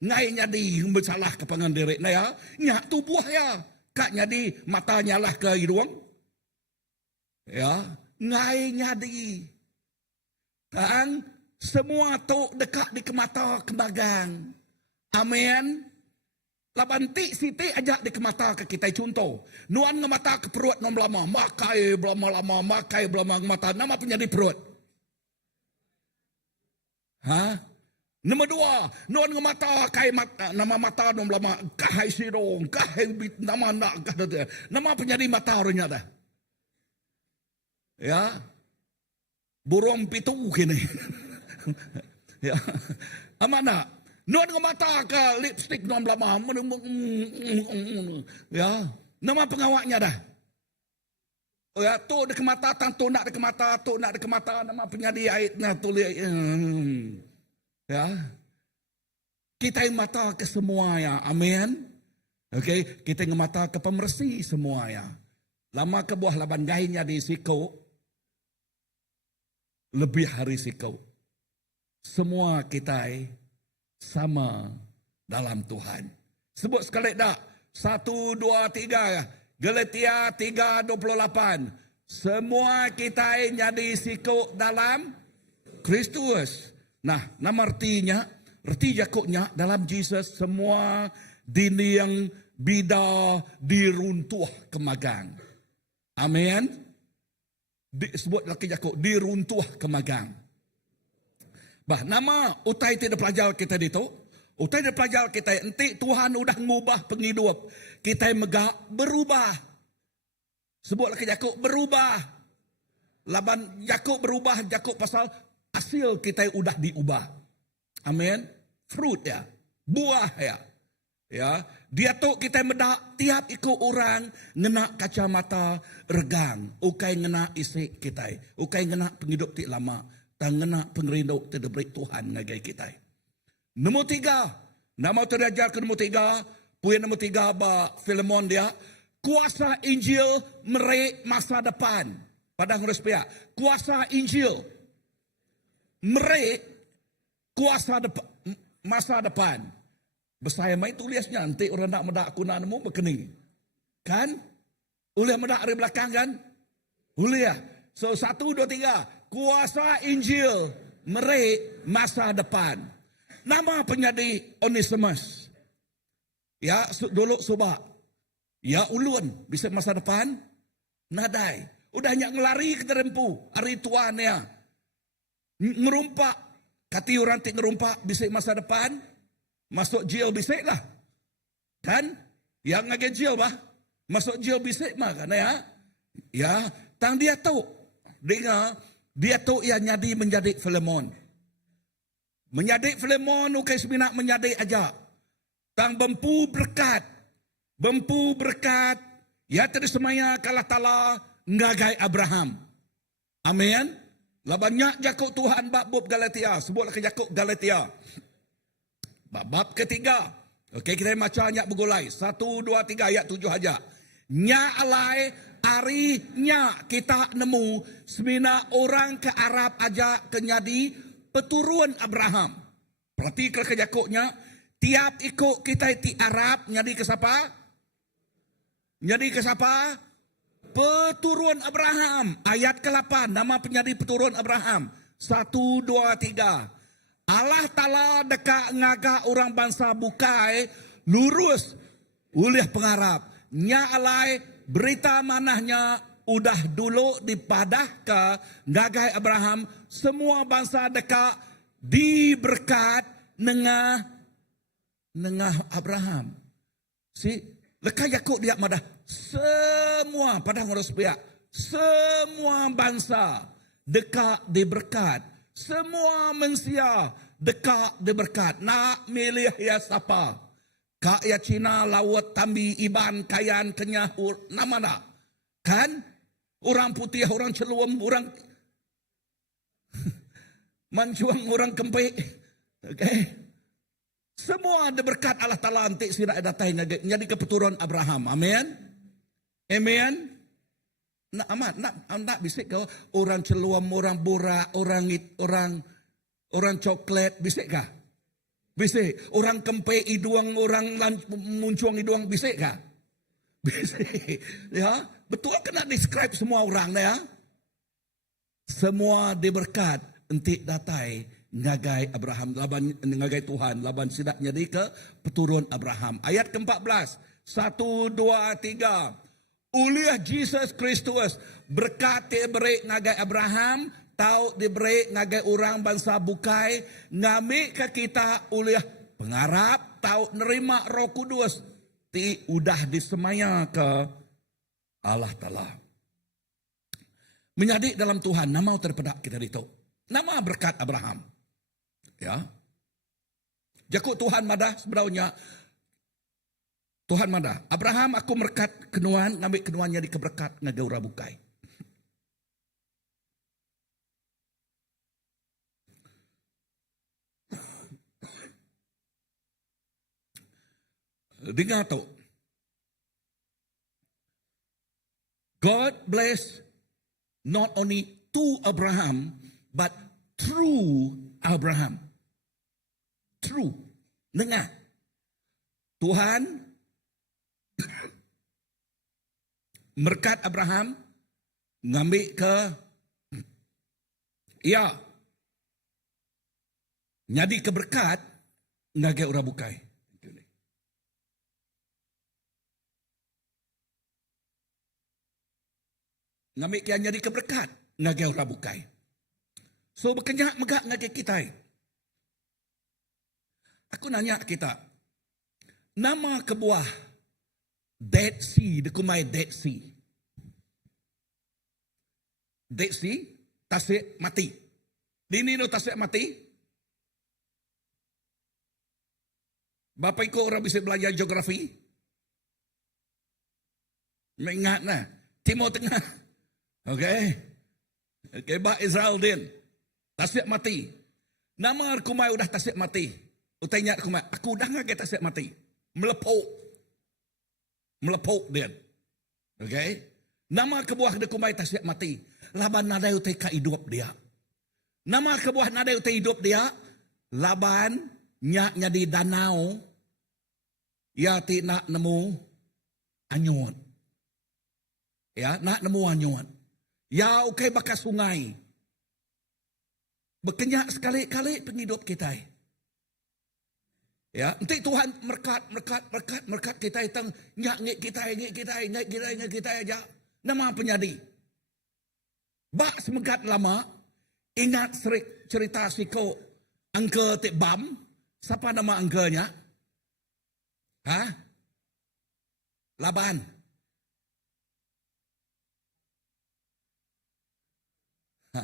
Ngai nyadi bersalah ke pangandirik na ya. Nyak tubuh ya. Kak nyadi mata nyalah ke hidung. Ya. Ngai nyadi. Kan semua tu dekat di kemata kemagang. Amin. Labanti siti ajak di kemata ke kita contoh. Nuan ngemata ke perut nom lama. Makai belama lama. Makai belama ngemata. Nama penyadi perut. Nombor dua. Nuan ngemata kai mata. Nama mata nom lama. Kahai sirong. Kahai nama nak. Nama penyadi mata orangnya dah. Ya. Burung pitu kini. Ya. Amana. Nuan ngemata ke lipstick nom lama. Ya. Nama pengawaknya dah. Oh ya, tu dek mata, tu nak dek mata, tu nak dek mata, nama penyadi ait na tulis. Ya. Kita yang mata ke semua ya. Amin. Okey, kita yang mata ke pemersi semua ya. Lama ke buah laban gainya di siku. Lebih hari siku. Semua kita sama dalam Tuhan. Sebut sekali dah. 1, 2, 3. Galatia 3:28. Semua kita jadi siku dalam Kristus. Nah, nama artinya, arti jakuknya dalam Jesus semua dinding bida diruntuh kemagang. Amin. Disebut laki jakuk diruntuh kemagang. Bah, nama utai tidak pelajar kita itu. Utai tidak pelajar kita. Nanti Tuhan udah ngubah penghidup. Kita megak berubah. Sebut lagi Yakub berubah. Laban Yakub berubah. Yakub pasal hasil kita udah diubah. Amin. Fruit ya. Buah ya. Ya, dia tu kita medak tiap ikut orang ngena kacamata regang, ukai ngena isi kita, ukai ngena penghidup ti lama, dan ngena pengerinduk ti diberi Tuhan ngagai kita. Nombor 3, nama terdajar ke nombor 3, poin nombor 3 ba Filemon dia, kuasa Injil merek masa depan. Padang respia, kuasa Injil merek kuasa depan, masa depan. Besaya mai tulisnya nanti orang nak medak kunanmu berkening. Kan? Ulih medak dari belakang kan? Ulih ya. So 1, 2, 3. Kuasa Injil merek masa depan. Nama penyadi Onesimus. Ya, dulu subak. Ya ulun bisa masa depan. Nadai. Udah nyak ngelari ke terempu. Hari tuannya. Ngerumpak. Kati orang tik ngerumpak bisa masa depan. Masuk jail bisik lah. Kan? Yang ngagin jail bah. Masuk jail bisik mah kan ya. Ya. Tang dia tahu. Dia tahu ia nyadi menjadi Filemon. Menjadi Filemon ukai sebinak menjadi aja. Tang bempu berkat. Bempu berkat. Ya tadi semaya kalah tala ngagai Abraham. Amin. Lah banyak Yakub Tuhan bab Galatia. Sebutlah ke Yakub Galatia. Bab ketiga. Okey, kita baca ayat bergulai. 1, 2, 3 ayat 7 aja. Nya alai ari nya kita nemu semina orang ke Arab aja kenyadi peturun Abraham. Perhatikan ke Yakubnya. Tiap ikut kita di Arab nyadi ke siapa? Nyadi ke siapa? Peturun Abraham. Ayat ke-8. Nama penyadi peturun Abraham. 1, 2, 3. Allah Ta'ala dekat ngagak orang bangsa bukai lurus ulih pengarap. Nya alai berita manahnya udah dulu dipadah ke ngagai Abraham. Semua bangsa dekat diberkat nengah Abraham. Si lekah Yakub dia madah. Semua pada ngurus pihak. Semua bangsa dekat diberkat. Semua manusia dekat diberkat. Nak milih ya siapa? Kak ya Cina, Lawat, Tambi, Iban, Kayan, Kenyah, nama nak? Kan? Orang putih, orang celuam, orang mancuang, orang kempik. Okay. Semua ada berkat Allah Ta'ala antik sirat datai jadi kepeturunan Abraham. Amin. Amin. Nak amat, nak bisik kau orang celuam, orang borak, orang coklat, bisik kah? Bisik. Orang kempe iduang, orang muncuang iduang, bisik kah? Bisik. Ya, betul kena describe semua orang ya. Semua diberkat entik datai ngagai Abraham, laban ngagai Tuhan, laban sidak jadi ke peturun Abraham. Ayat ke-14. 1, 2, 3. Uliah Jesus Kristus berkat diberi ngagai Abraham, tau diberi ngagai orang bangsa bukai, ngamik ke kita uliah pengarap, tau nerima Roh Kudus, ti udah disemaya ke Allah Ta'ala. Menyadik dalam Tuhan, nama terpedak kita itu. Nama berkat Abraham. Ya. Jakut Tuhan madah sebenarnya. Tuhan madah. Abraham aku merkat kenuan, ngambil kenuannya di keberkat ngagaura bukai. Dengar tu. God bless not only to Abraham, but through Abraham. True. Dengar. Tuhan berkat Abraham ngambil ke ya jadi keberkat ngagai orang bukai. Ngambil kian jadi keberkat ngagai orang bukai. So berkenyak megak ngagai kita. Aku nanya kita, nama kebuah Dead Sea, dekumai Dead Sea. Dead Sea, tasik mati. Dini no tasik mati. Bapak ikut orang bisa belajar geografi. Mengingat nah, Timur Tengah. Okay. Okay, bah Israel din. Tasik mati. Nama kumai udah tasik mati. Utanya aku dah ngagai tasik mati. Melepuk dia. Okay. Nama kebuah dekumai tasik mati. Laban nadai utai ka hidup dia. Nama kebuah nadai utai hidup dia. Laban nyaknya di danau. Ya ti nak nemu anyuan. Ya nak nemu anyuan. Ya okay bakas sungai. Berkenyak sekali-kali penghidup kita. Ya, nanti Tuhan merkat kita itang ngik kita aja. Nama penyadi. Bak semegat lama ingat serik cerita siko angke Tik Bam. Siapa nama angkanya? Ha? Laban. Ha.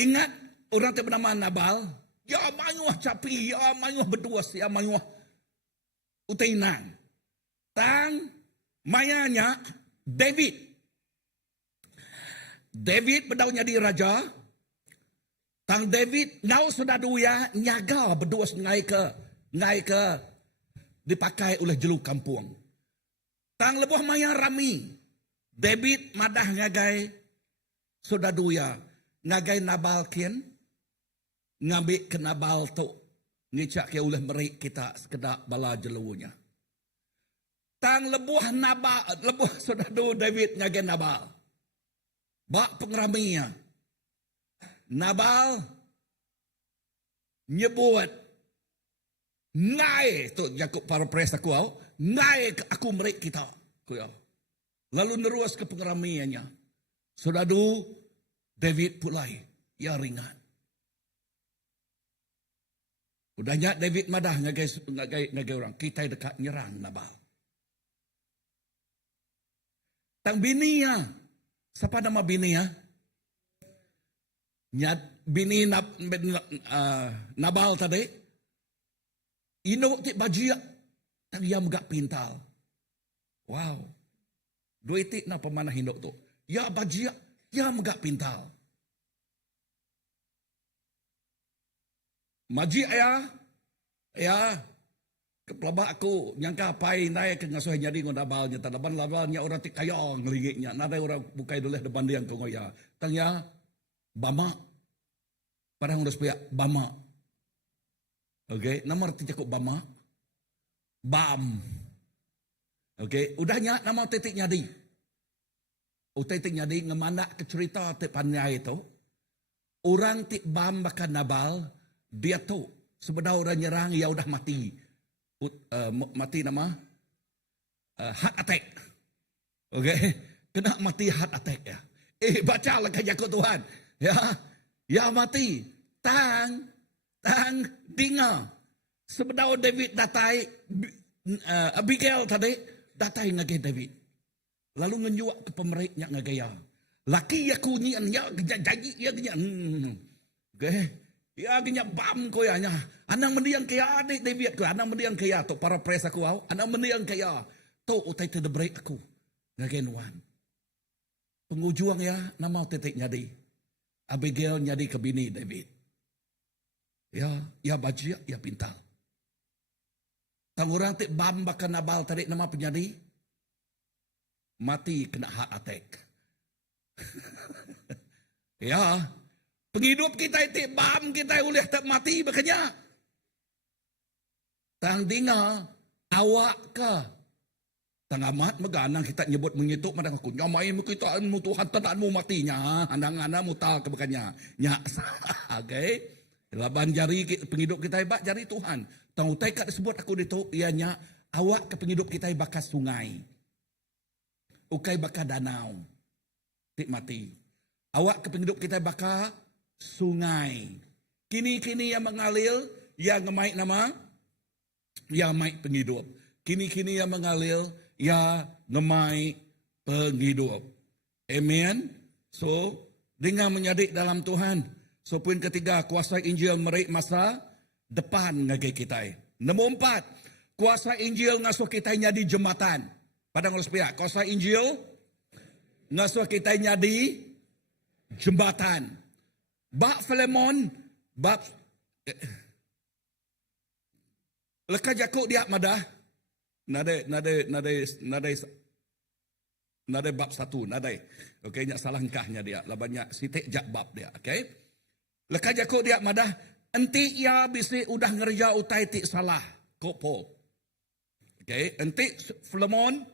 Ingat orang yang bernama Nabal. Ya mayuah capi, ya mayuah berduas, ya mayuah utainan. Tang mayanya David. David berdaunya di raja. Tang David ngau sudah duya nyaga berduas ngai ke dipakai oleh jeluk kampung. Tang lebuh maya rami. David madah ngagai sudah duya ngagai Nabal kian. Ngambil ke Nabal tu. Ngicak ke oleh merik kita sekedak bala jelunya. Tang lebuh Nabal, lebuh saudara David ngagai Nabal. Bak pengeraminya. Nabal nyebut ngai tu Yakub paraphrase aku au, ngai aku merik kita. Lalu nerus ke pengeramiannya. Saudara David pulai ya ringan. Udahnya David madah ngagai orang. Kita dekat nyerang Nabal. Tang bini ya. Siapa nama bini ya? Bini Nabal tadi. Ino tik bajia. Tang ia megak pintal. Wow. Dua itik na pemanah hindok tu. Ya bajia. Ya megak pintal. Maji ayah, kepelabak aku, nyangka pai naik ke ngasuh jadi ngodabalnya, tadaban labalnya orang tik kayong ngeligiknya, nadai orang bukai dulu depan dia kau ngoya. Tanya, bama, padang harus pihak bama. Okey, nama arti cukup bama, bam. Okey, udahnya nama titik nyadi. Titik nyadi ngemana ke cerita tik pandai itu. Orang tik bam bakal nabal, dia tu sebenarnya orang nyerang ya udah mati. Mati nama heart attack. Okey, kena mati heart attack ya. Baca lah kerja kau Tuhan. Ya mati. Tang dinga. Sebenarnya David datai Abigail tadi datai ngagay David. Lalu ngenyuak ke pemeriknya ngagaya. Laki aku ni anya janji ya genya. Okey. Ya genya bam ko ya nya. Anang mendiang kaya adik David ko. Anang mendiang kaya to para pres aku au. Anang mendiang kaya to utai te break aku. Ngagenuan. Pengujuang ya nama titik nyadi. Abigail nyadi ke bini David. Ya bajia ya pintal. Tang orang tik bam bakal nabal tarik nama penyadi. Mati kena heart attack. Ya, penghidup kita itu bam kita boleh tak mati makanya. Tang dinga awak ke. Tang amat meganang kita nyebut menyituk madang aku. Nyamai mu kita mu Tuhan tenakmu matinya. Andang-andang mutal ke makanya. Nya okey. Laban jari penghidup kita hebat jari Tuhan. Tang utai kat sebut aku ditu ianya awak ke penghidup kita bakas sungai. Ukai bakal danau. Tik mati. Awak ke penghidup kita bakal sungai. Kini-kini yang mengalir, yang ngemaik nama, yang maik penghidup. Kini-kini yang mengalir, yang ngemaik penghidup. Amen. So, dengan menyadik dalam Tuhan. So, poin ketiga, kuasa Injil merik masa depan ngagai kita. Nombor 4, kuasa Injil ngasuh kita di jembatan. Padang harus pihak, kuasa Injil ngasuh kita di jembatan. Bak Filemon, bak lekah jakuk dia madah. Nade bab 1, nade. Okey, nyak salah engkahnya dia. Labannya sitik jak bab dia, okey. Lekah jakuk dia madah, enti ia bisi udah ngerja utai tik salah. Kopo. Okey, enti Filemon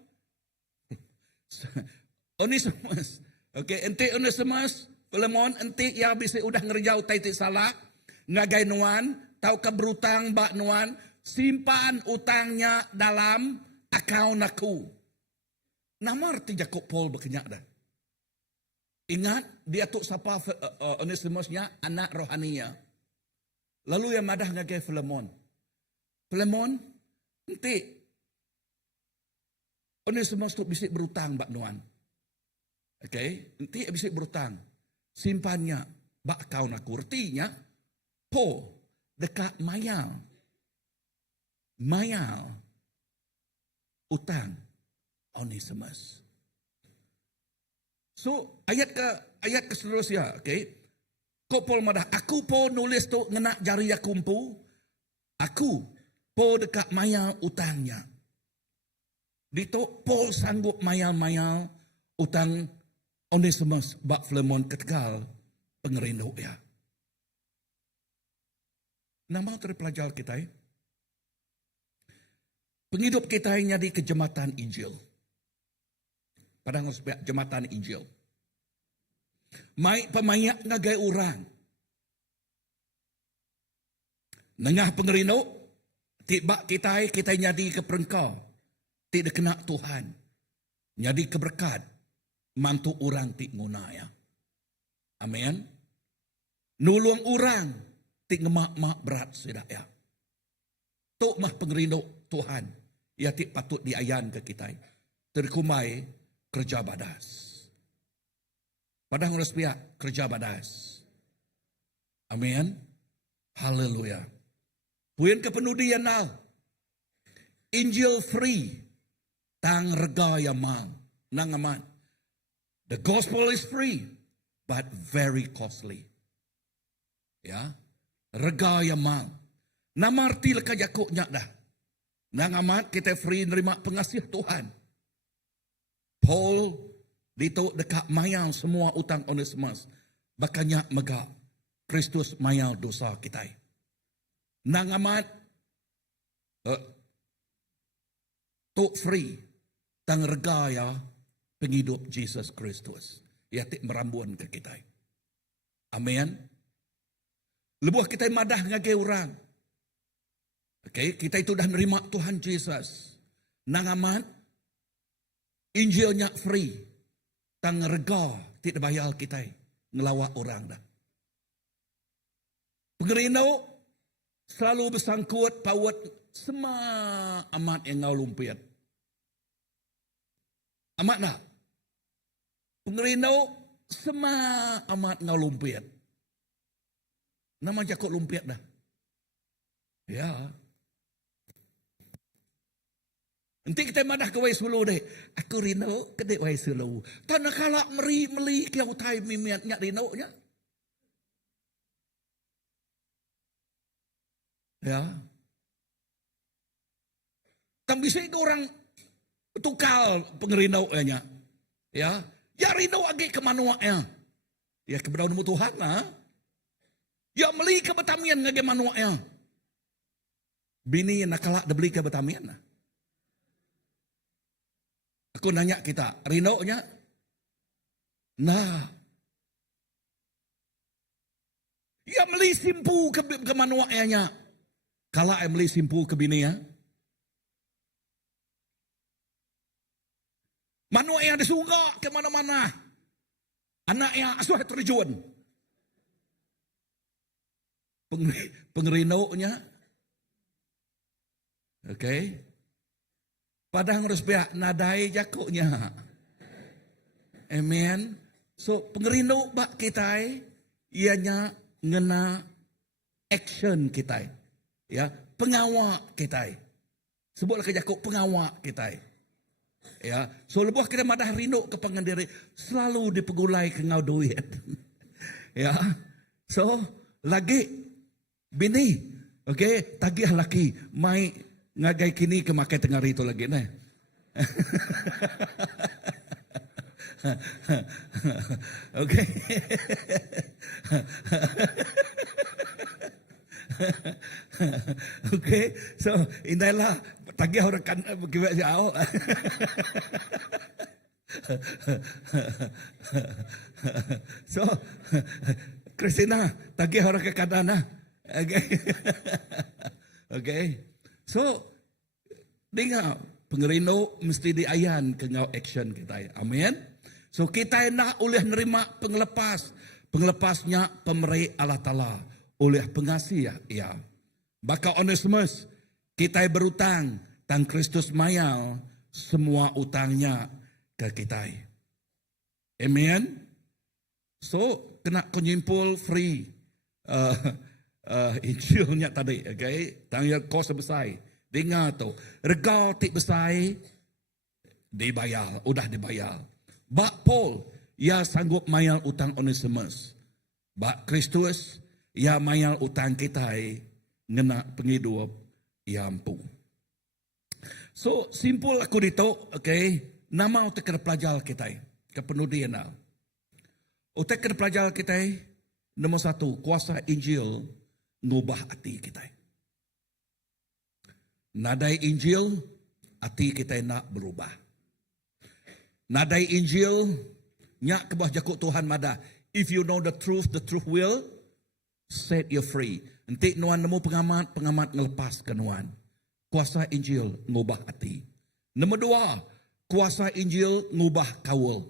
Onesimus. Okey, enti Onesimus, Filemon, enti ia bisa udah ngerjau tai tik salah, ngagai nuan, tau ke berutang bak nuan, simpan utangnya dalam akaun aku. Nama arti Jakob Paul berkenyak dah. Ingat, dia tu siapa Onesimusnya, anak rohaninya. Lalu yang madah ngagai Filemon. Filemon, enti Onesimus tu bisik berutang bak nuan. Okey, nanti bisik berutang. Simpannya bak akaun aku. Artinya, po dekat mayal. Mayal utang Onesimus. So, ayat ke seterusnya, okey. Kopol madah, aku po nulis tu ngenak jari aku kumpu. Aku po dekat mayal utangnya. Dito Paul sanggup mayal-mayal utang Onesimus bak Filemon ketekal pengerindu ya. Nama terpelajar kita penghidup kita yang di kejematan Injil. Padang harus jematan Injil. Mai pemayak ngagai orang. Nengah pengerindu tibak kita nyadi ke perengkau. Tidak kena Tuhan. Jadi keberkat. Mantu orang tik nguna ya. Amin. Nulung orang. Tik ngemak-mak berat sudah ya. Tuk mah pengerindu Tuhan. Ya tik patut diayan ke kita. Terkumai kerja badas. Padang harus pihak kerja badas. Amin. Haleluya. Puin kepenudian now. Injil free. Tang rega yang mal. Nang aman. The gospel is free. But very costly. Ya. Rega yang mal. Nama arti leka jakuknya dah. Nang amat kita free nerima pengasih Tuhan. Paul dito dekat mayang semua utang Onesimus. Bakanya mega Kristus mayang dosa kita. Nang amat tok free tang rega ya penghidup Jesus Kristus. Ya tik merambuan ke kita. Amin. Lebuh kita madah ngagai orang. Okay, kita itu dah nerima Tuhan Yesus. Nang aman, Injilnya free. Tang rega tidak bayar kita ngelawak orang dah. Pengerino selalu bersangkut pawat semua amat yang ngau lumpiat. Amat nak? Pengerino semua amat ngau lumpiat. Nama jakut lumpiat dah. Ya. Nanti kita madah ke wai sulu deh. Aku rino ke dek wai sulu. Tanah kalak meli kiau tai mimiatnya rino nya. Ya. Tam bisa ke orang tukal pengerino nya. Ya. Ya rino agi ke manuaknya. Ya kebenaran mu Tuhan lah. Ya meli ke betamian ngage manuaknya. Bini nak kalak dah beli ke betamian lah. Aku nanya kita, rino nya? Nah. Ya meli simpu ke manuaknya. Kalak yang meli simpu ke bini ya. Manuak yang disunggak ke mana-mana. Anak yang asuh terjun. Pengerino-nya. Okay. Padahal harus pihak nadai jakuknya. Amen. So pengerino bak kita. Ianya ngena action kita. Ya, pengawak kita. Sebutlah ke jakuk pengawak kita. Ya, so lebuh kita madah rindu ke pengendiri selalu dipegulai ke ngau duit. Ya, so lagi bini, okay, tagih laki, mai ngagai kini ke makai tengah itu lagi nah. Okay. Okay, so indahlah tagih orang kan begitu jauh. So Christina tagih orang ke kadana. Okay. Okay. So dengar pengerino mesti diayan ke ngau action kita. Amin. So kita nak oleh nerima penglepas. Penglepasnya pemberi Allah Ta'ala. Oleh pengasih ya. Baka Onesimus kita berutang tang Kristus mayal semua utangnya ke kita. Amen. So kena konyimpul free Injilnya tadi, okay? Tang yang kos besar. Dengar tu, rega tik besar dibayar, udah dibayar. Bak Paul, ia sanggup mayal utang Onesimus. Bak Kristus, ia mayal utang kita ngena penghidup ia ampu. So simpul aku dito, okay? Nama utek pelajar kita, kepenudian. Utek pelajar kita, nomor satu, kuasa Injil ngubah hati kita. Nadai Injil, hati kita nak berubah. Nadai Injil, nyak kebah jakuk Tuhan mada. If you know the truth will set you free. Nanti nuan nemu pengamat ngelepas ke nuan. Kuasa Injil ngubah hati. Nomor dua, kuasa Injil ngubah kawul.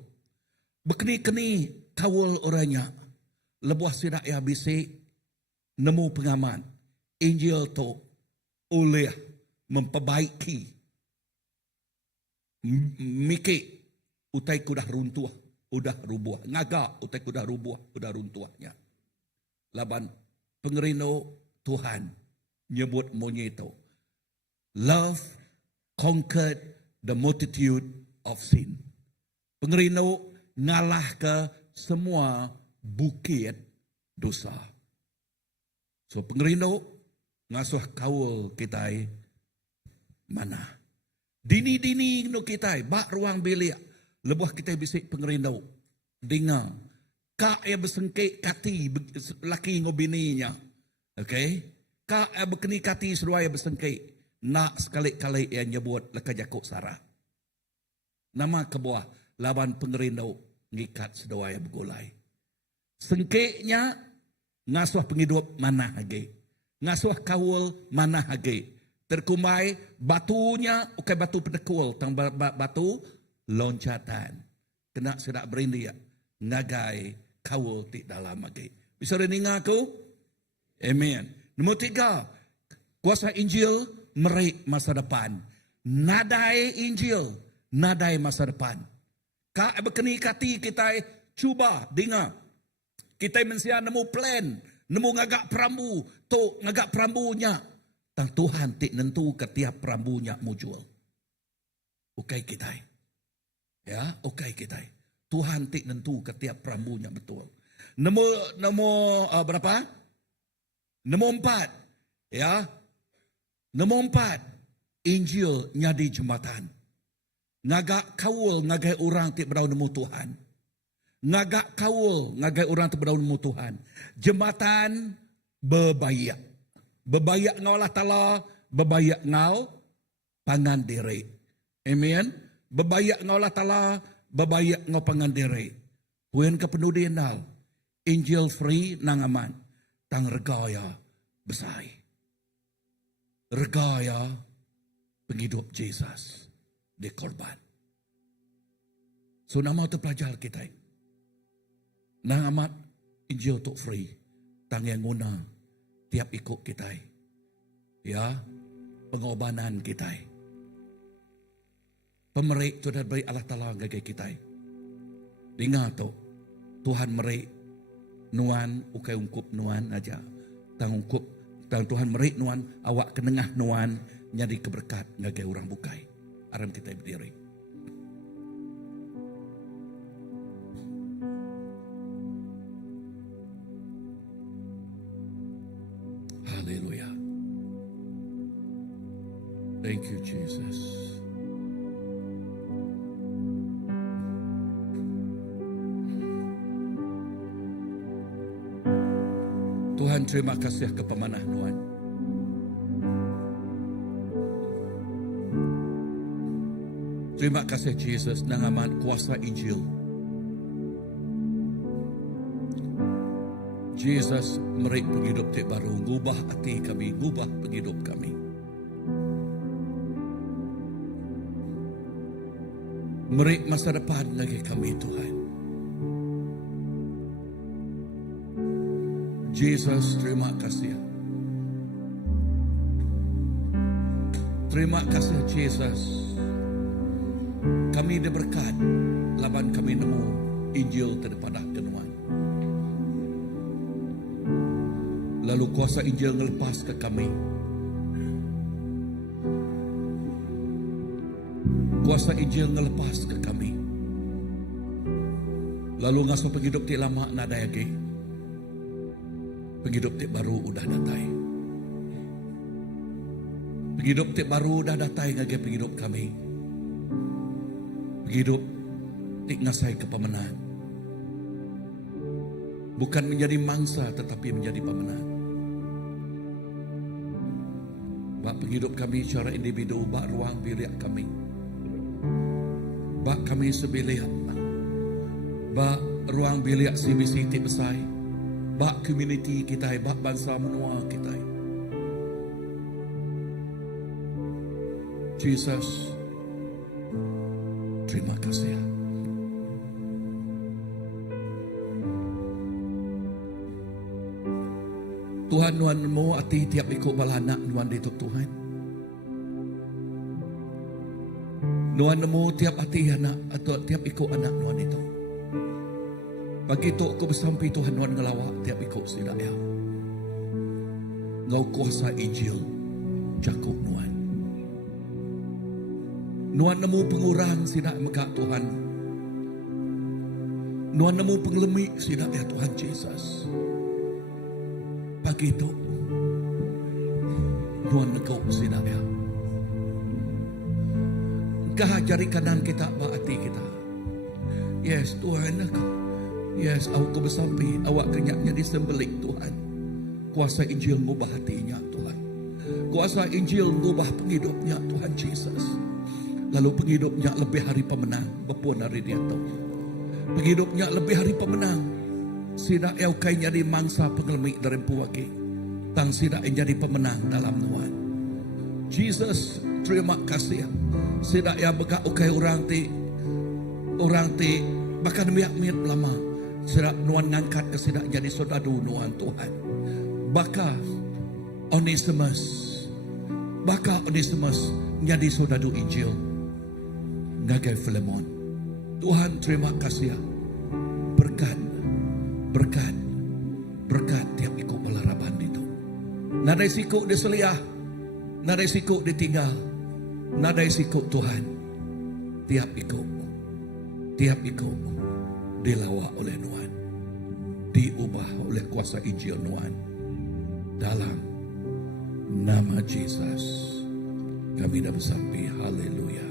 Bekeni-keni kawul orangnya. Lebuah sidak ya bisik, nemu pengamat. Injil tu oleh memperbaiki mikir utai kudah runtuh, udah rubuh. Ngagak utai kudah rubuh, udah runtuhnya. Laban pengerino Tuhan nyebut monyet itu. Love conquered the multitude of sin. Pengerino ngalah ke semua bukit dosa. So pengerindo ngasuh kaul kita mana. Dini-dini no kita bak ruang bilik lebuh kita bisik pengerindo. Dengar. Kak yang bersengkit kati laki ngobininya. Okay? Kak yang berkeni kati seruai bersengkit. Nak sekali-kali yang nyebut leka jakuk sarah. Nama kebuah laban pengerindo ngikat sedoa yang bergulai. Sengkitnya ngasuh penghidup mana hage. Ngasuh kawul mana hage. Terkumai batunya ukai batu pedekul tang batu loncatan. Kena sedak berindi ya. Ngagai kawul ti dalam hage. Bisa dengar aku? Amen. Nombor 3, kuasa Injil merik masa depan. Nadai Injil, nadai masa depan. Kak berkeni kati kita cuba dengar. Kita mensia nemu plan, nemu ngagak perambu, tu ngagak perambunya. Tang Tuhan tik nentu ketiap perambunya muncul. Okai kita. Ya, okai kita. Tuhan tik nentu ketiap perambunya betul. Nemu berapa? Nemu 4. Ya. Nemu 4. Injil nyadi jembatan. Ngagak kawul ngagai orang tik berau nemu Tuhan. Ngagak kawul ngagai orang tik berau nemu Tuhan. Jembatan bebayak. Bebayak ngau Allah Ta'ala, bebayak ngau pangan diri. Amen. Bebayak ngau Allah Ta'ala, bebayak ngau pangan diri. Puan ke penudin dal. Injil free nang aman. Tang regaya besai. Regaya penghidup Jesus di korban. So nama tu pelajar kita. Nang amat Injil tu free. Tang yang guna tiap ikut kita. Ya, pengorbanan kita. Pemerik tu dah beri Allah Ta'ala ngagai kita. Dengar tu, Tuhan merik nuan, ukai ungkup nuan aja. Tang ungkup, tang Tuhan merik nuan, awak kenengah nuan, nyari keberkat ngagai orang bukai. Aram kita berdiri. Haleluya. Thank you, Jesus. Tuhan, terima kasih kepemanah Tuhan. Terima kasih Jesus nang aman kuasa Injil. Jesus merik penghidup tik baru, ngubah hati kami, ngubah penghidup kami. Merik masa depan lagi kami Tuhan. Jesus, terima kasih. Terima kasih Jesus. Kami diberkat, laban kami nemu Injil daripada kenuan. Lalu kuasa Injil ngelepas ke kami. Kuasa Injil ngelepas ke kami. Lalu ngasuh penghidup ti lama nada lagi. Penghidup ti baru udah datai. Penghidup ti baru udah datai ngage penghidup kami. Penghidup ti ngasai kepemenang. Bukan menjadi mangsa tetapi menjadi pemenang. Bak penghidup kami secara individu, bak ruang bilik kami. Bak kami sebilik. Bak ruang bilik CBC ti besar. Bak community kita, bak bangsa menua kita. Jesus, terima kasih. Tuhan nuan mo ati tiap ikut balanak nuan di Tuhan. Nuan mo tiap ati anak atau tiap ikut anak nuan itu. Bagi tu aku bersampai Tuhan nuan ngelawak tiap ikut sidak ya. Ngau kuasa Injil cakup nuan. Nuan nemu pengurang sidak mekak Tuhan. Nuan nemu penglemik sidak ya Tuhan Jesus. Pagi itu nuan negok sida ya. Engkau jari kanan kita hati kita. Yes Tuhan aku. Yes aku bersampai awak kenyaknya disembelih Tuhan. Kuasa Injil mengubah hatinya Tuhan. Kuasa Injil mengubah penghidupnya Tuhan Yesus. Lalu penghidupnya lebih hari pemenang. Berpun hari dia tahu. Penghidupnya lebih hari pemenang. Sida eu kai jadi mangsa pengelemik dari puwaki. Tang sida jadi pemenang dalam nuan. Jesus terima kasih. Sida ya beka ukai orang ti bahkan miak lama. Sida nuan ngangkat ke sida jadi sodadu nuan Tuhan. Baka Onesimus jadi sodadu Injil. Ngagai Filemon. Tuhan terima kasih. Berkat tiap ikut balaraban itu. Nadai sikuk diseliah, nadai sikuk ditinggal, nadai sikuk Tuhan. Tiap ikut dilawa oleh Nuhan, diubah oleh kuasa Injil Nuhan. Dalam nama Yesus kami dah bersampai. Haleluya.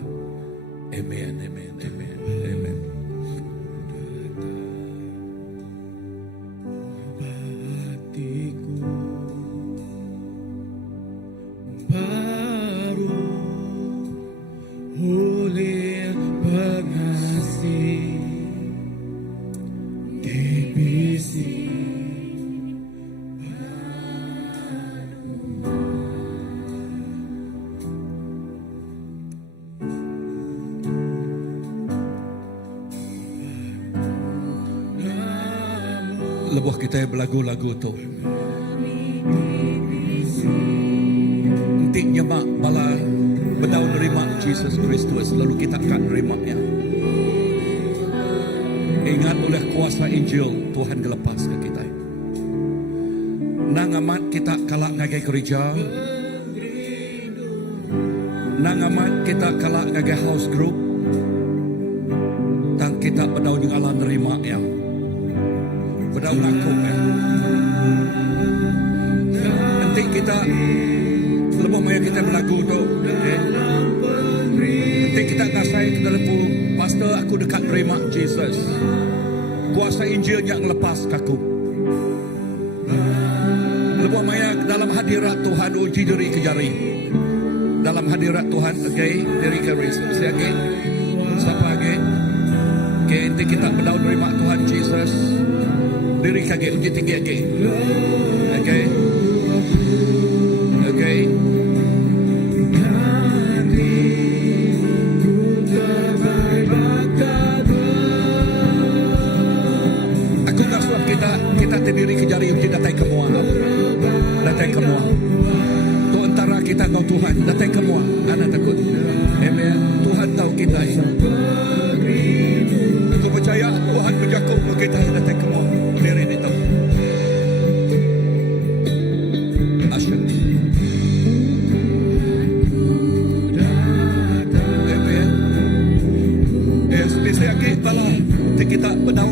Amen, amen, amen, amen. Hatiku baru oleh pengasih divisi lebuh kita berlagu-lagu tu. Intinya mak bala bedau nerima Jesus Kristus lalu kita akan nerima ya. Ingat oleh kuasa Injil Tuhan gelepas ke kita. Nang amat kita kalak ngagai gereja. Nang amat kita kalak ngagai house group. Tang kita bedau yang Allah nerima ya. Bedau laku ya. Nanti kita lebuh maya kita berlagu tu. Okay. Nanti kita ngasai ke dalam pun. Pastor aku dekat nerima Jesus. Kuasa Injil yang lepas kaku. Lebuh maya dalam hadirat Tuhan uji diri ke jari. Dalam hadirat Tuhan okay. Diri ke Yesus okay. Siapa okay. Okay, nanti kita bedau nerima Tuhan Jesus. Diri kage uji tinggi lagi. Okay. Okay. Aku tak suap kita terdiri ke jari uji datang ke mua. Datang ke mua. Tu antara kita kau Tuhan datang ke mua. Anak takut. Amen. Tuhan tahu kita. Aku percaya Tuhan menjaga kita datang ke mua. Diri di tahu. Asyik. Amen. Yes, bisa lagi bala. Kita bedau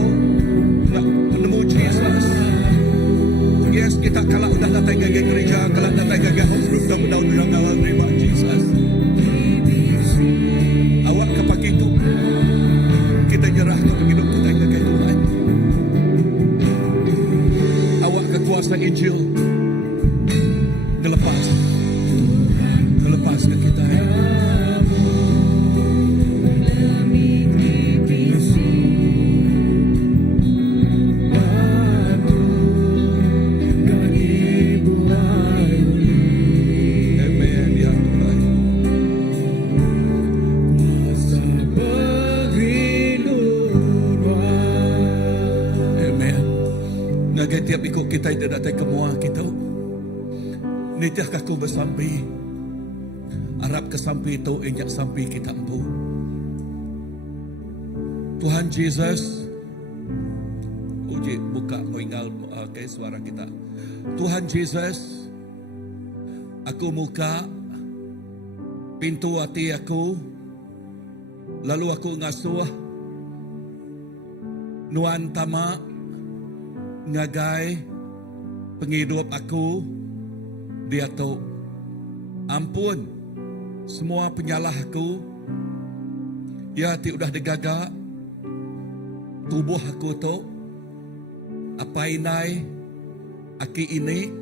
nak menemu Jesus. Yes, kita kalau dah datang ke gereja, kalau datang ke house group dah bedau dengan awal terima Jesus. Awak kepak itu kita nyerah ke hidup kita ke Tuhan. Awak ke kuasa Injil ngelepas ke kita. Amen ya Tuhan. Amen. Nagai tiap ikut kita itu datang ke mua kita. Nitiah kaku bersampai. Arab kesampai itu injak sampai kita empu. Tuhan Yesus. Uji buka meninggal okay, suara kita. Tuhan Yesus. Aku muka pintu hati aku. Lalu aku ngasuh nuan tama ngagai penghidup aku. Dia tu Ampun semua penyalah aku. Ya ti udah degagak tubuh aku tu. Apa inai aki ini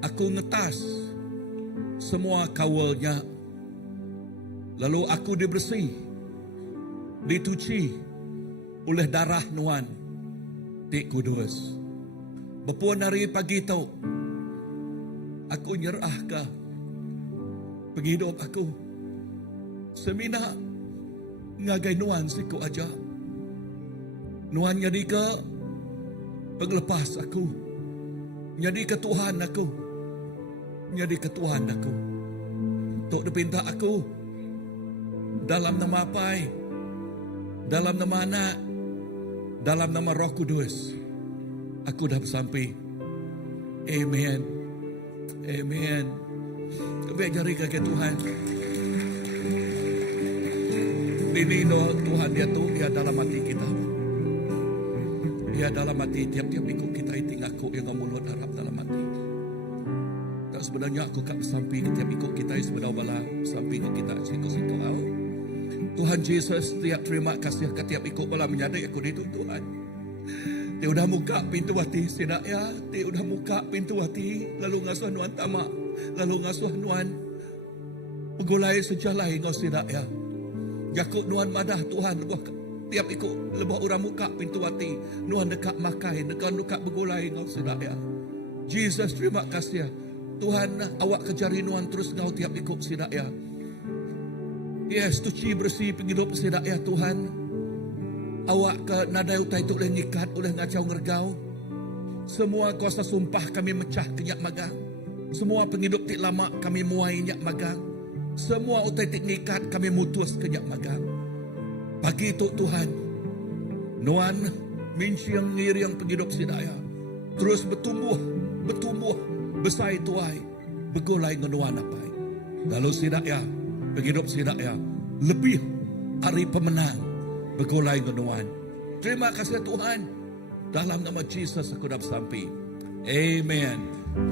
aku ngetas semua kawalnya. Lalu aku dibersih, dituci oleh darah Nuan Ti Kudus. Bepuan hari pagi tu aku nyerah ke penghidup aku. Semina ngagai Nuan siku aja. Nuan jadi ke penglepas aku. Jadi ke Tuhan aku. Jadi ke Tuhan aku. Tok dipinta aku dalam nama apa? Dalam nama anak, dalam nama Roh Kudus. Aku dah bersampai. Amen. Amen. Kebik jari kaki Tuhan. Ini Tuhan dia tu, dia dalam hati kita. Dia dalam hati tiap-tiap minggu kita itu aku yang mulut harap dalam hati. Tak sebenarnya aku tak sampai tiap minggu kita sebenarnya bala sampai ke kita siku-siku au. Tuhan Yesus tiap terima kasih ke tiap ikut bala menyadari aku itu Tuhan. Dia udah buka pintu hati sidak ya. Dia udah buka pintu hati. Lalu ngasuh Nuan tamak. Lalu ngasuh Nuan begulai sejalai ngau sidak ya. Jakut Nuan madah Tuhan lebah tiap ikut lebah orang buka pintu hati. Nuan dekat makai, dekat begulai ngau sidak ya. Jesus terima kasih ya. Tuhan awak kejari Nuan terus ngau tiap ikut sidak ya. Yes, tuci bersih penghidup sidak ya Tuhan. Awak ke nadai utai tu oleh ngikat, oleh ngacau ngergau. Semua kuasa sumpah kami mecah kenyak magang. Semua penghidup tik lama kami muai nyak magang. Semua utai tik ngikat kami mutus kenyak magang. Pagi itu Tuhan, Nuan minciang ngiriang penghidup sidaya. Terus bertumbuh, besar tuai, begulai ngenuan apai. Lalu sidaya, penghidup sidaya, lebih hari pemenang. Begulai genuan. Terima kasih Tuhan. Dalam nama Jesus aku dah sampai. Amen.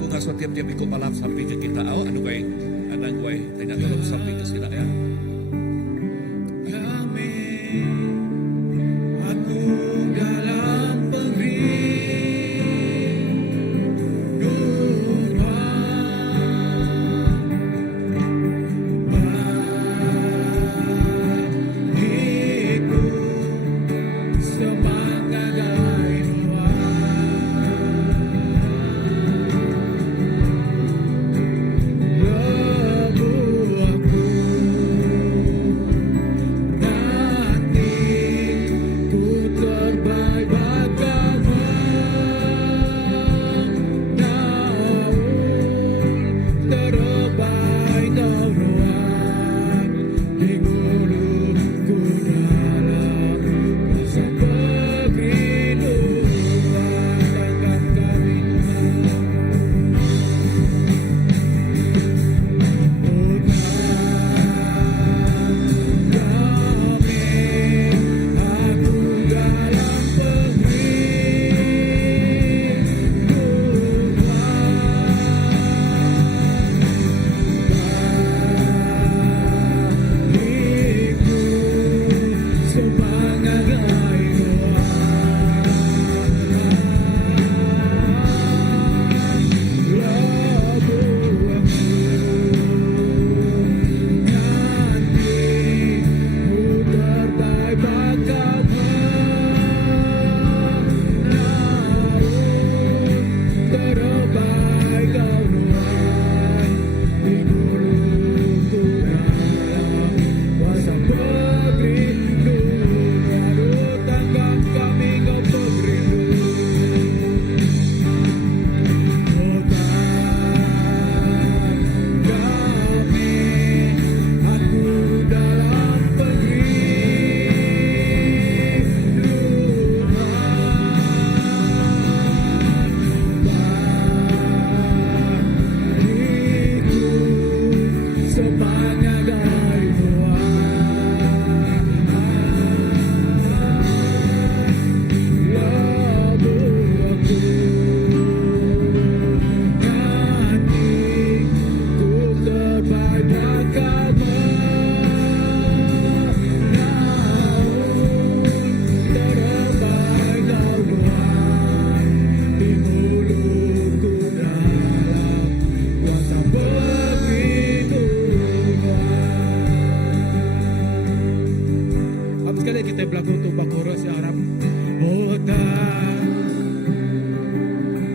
Ku ngasuh tiap-tiap ikut malam sampai ke kita. Awak anu gue. Anak gue. Tidak dalam sampai ke sini ya. Aku dalam penghidupan sekali kita berlaku untuk chorus ya Arab. Oh tak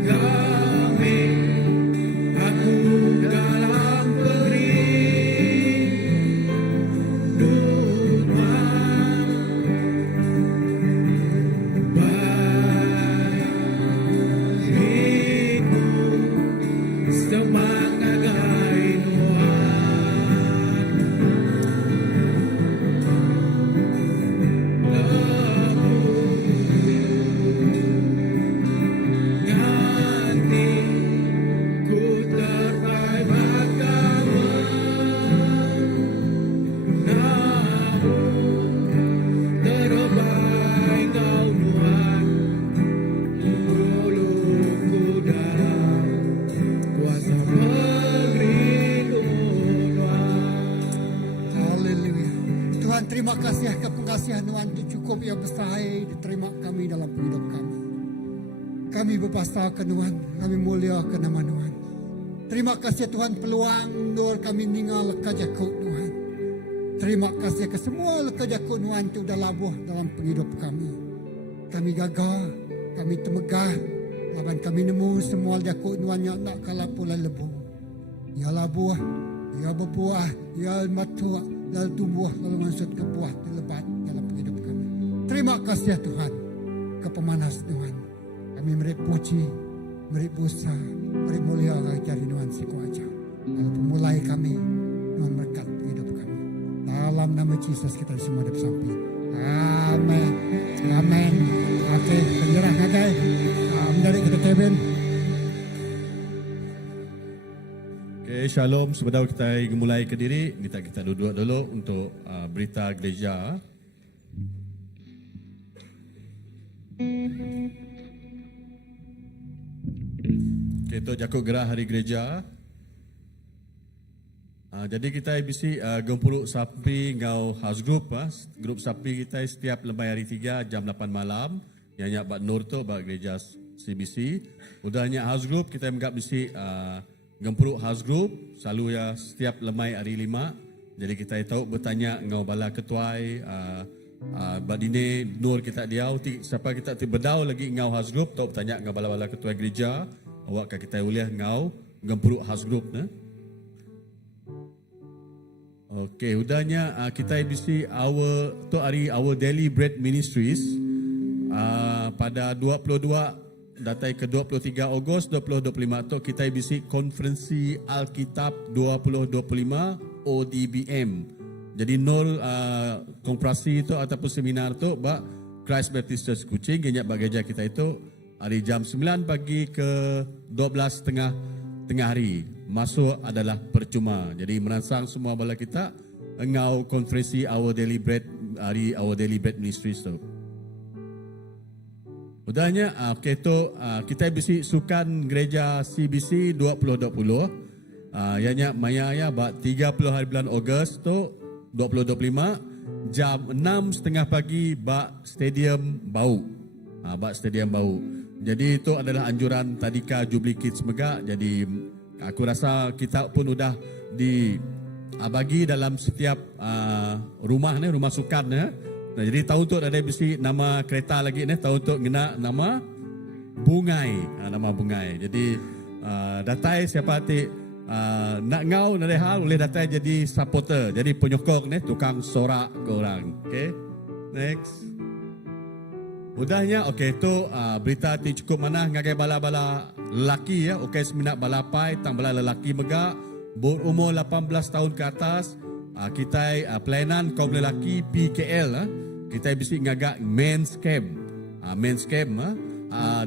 kami aku dalam kerinduan bagiku semangat Haleluya. Tuhan, terima kasih kepengasihan Tuhan itu cukup yang besar diterima kami dalam hidup kami. Kami berpastakan Tuhan, kami muliakan nama Tuhan. Terima kasih Tuhan peluang nur kami ninggal kajakut Tuhan. Terima kasih ke semua kajakut Tuhan itu dah labuh dalam hidup kami. Kami gagal, kami temegah, laban kami nemu semua jakut Tuhan yang nak kalah pula lebu. Ya labuh, ya berbuah, ya matua, lalu tumbuh, lalu maksud kebuah, lebat dalam hidup kami. Terima kasih Tuhan, kepemanas Tuhan. Kami beri puji, beri busa, beri mulia dari Tuhan si kuasa. Lalu pemulai kami, Tuhan berkat hidup kami. Dalam nama Yesus kita semua bersampai. Amin. Amin. Oke, penyerah nagai. Dari kita Kevin. Okay, shalom. Sebelum kita mulai ke diri, kita duduk dulu untuk berita gereja. Okay, itu jakut gerah hari gereja. Jadi kita bisi gempuruk sapi ngau house group. Grup sapi kita setiap lembai hari 3 jam 8 malam. Yang nyak buat nur tu buat gereja CBC. Udahnya house group kita menggap bisi gempuruk house group selalu ya setiap lemai hari 5. Jadi kita tahu bertanya ngau bala ketuai badine nur kita diau siapa kita berdau lagi ngau house group tahu bertanya ngau bala-bala ketuai gereja awak kita uliah ngau gempuruk house group nah. Okey, udahnya kita bisi our daily bread ministries pada 22 datai ke 23 Ogos 2025 tu kita bisi konferensi Alkitab 2025 ODBM. Jadi nol konferensi itu ataupun seminar tu bak Christ Baptist Church Kuching genyak bak gereja kita itu hari jam 9 pagi ke 12 tengah hari. Masuk adalah percuma. Jadi merangsang semua bala kita engau konferensi our daily bread hari our daily bread ministries tu. Udahnya okay, tu kita bisi sukan gereja CBC 2020 ianya maya ya bak 30 hari bulan Ogos tu 2025 jam 6:30 pagi bak Stadium Bau. Bak Stadium Bau. Jadi itu adalah anjuran Tadika Jubilee Kids Megak. Jadi aku rasa kita pun sudah dibagi dalam setiap rumah ni, rumah sukan ni. Nah, jadi tahun tu ada bisi nama kereta lagi ni, tahun tu guna nama Bungai, nama Bungai. Jadi datai siapa hati nak ngau nak hal boleh datai jadi supporter, jadi penyokong ni, tukang sorak ke orang. Okay, next. Mudahnya, okey tu berita ti cukup mana ngagai bala-bala lelaki ya, okey seminat balapai tang bala lelaki megak berumur 18 tahun ke atas. Kita pelayanan kaum lelaki PKL kita bisi ngagak men's camp. Men's camp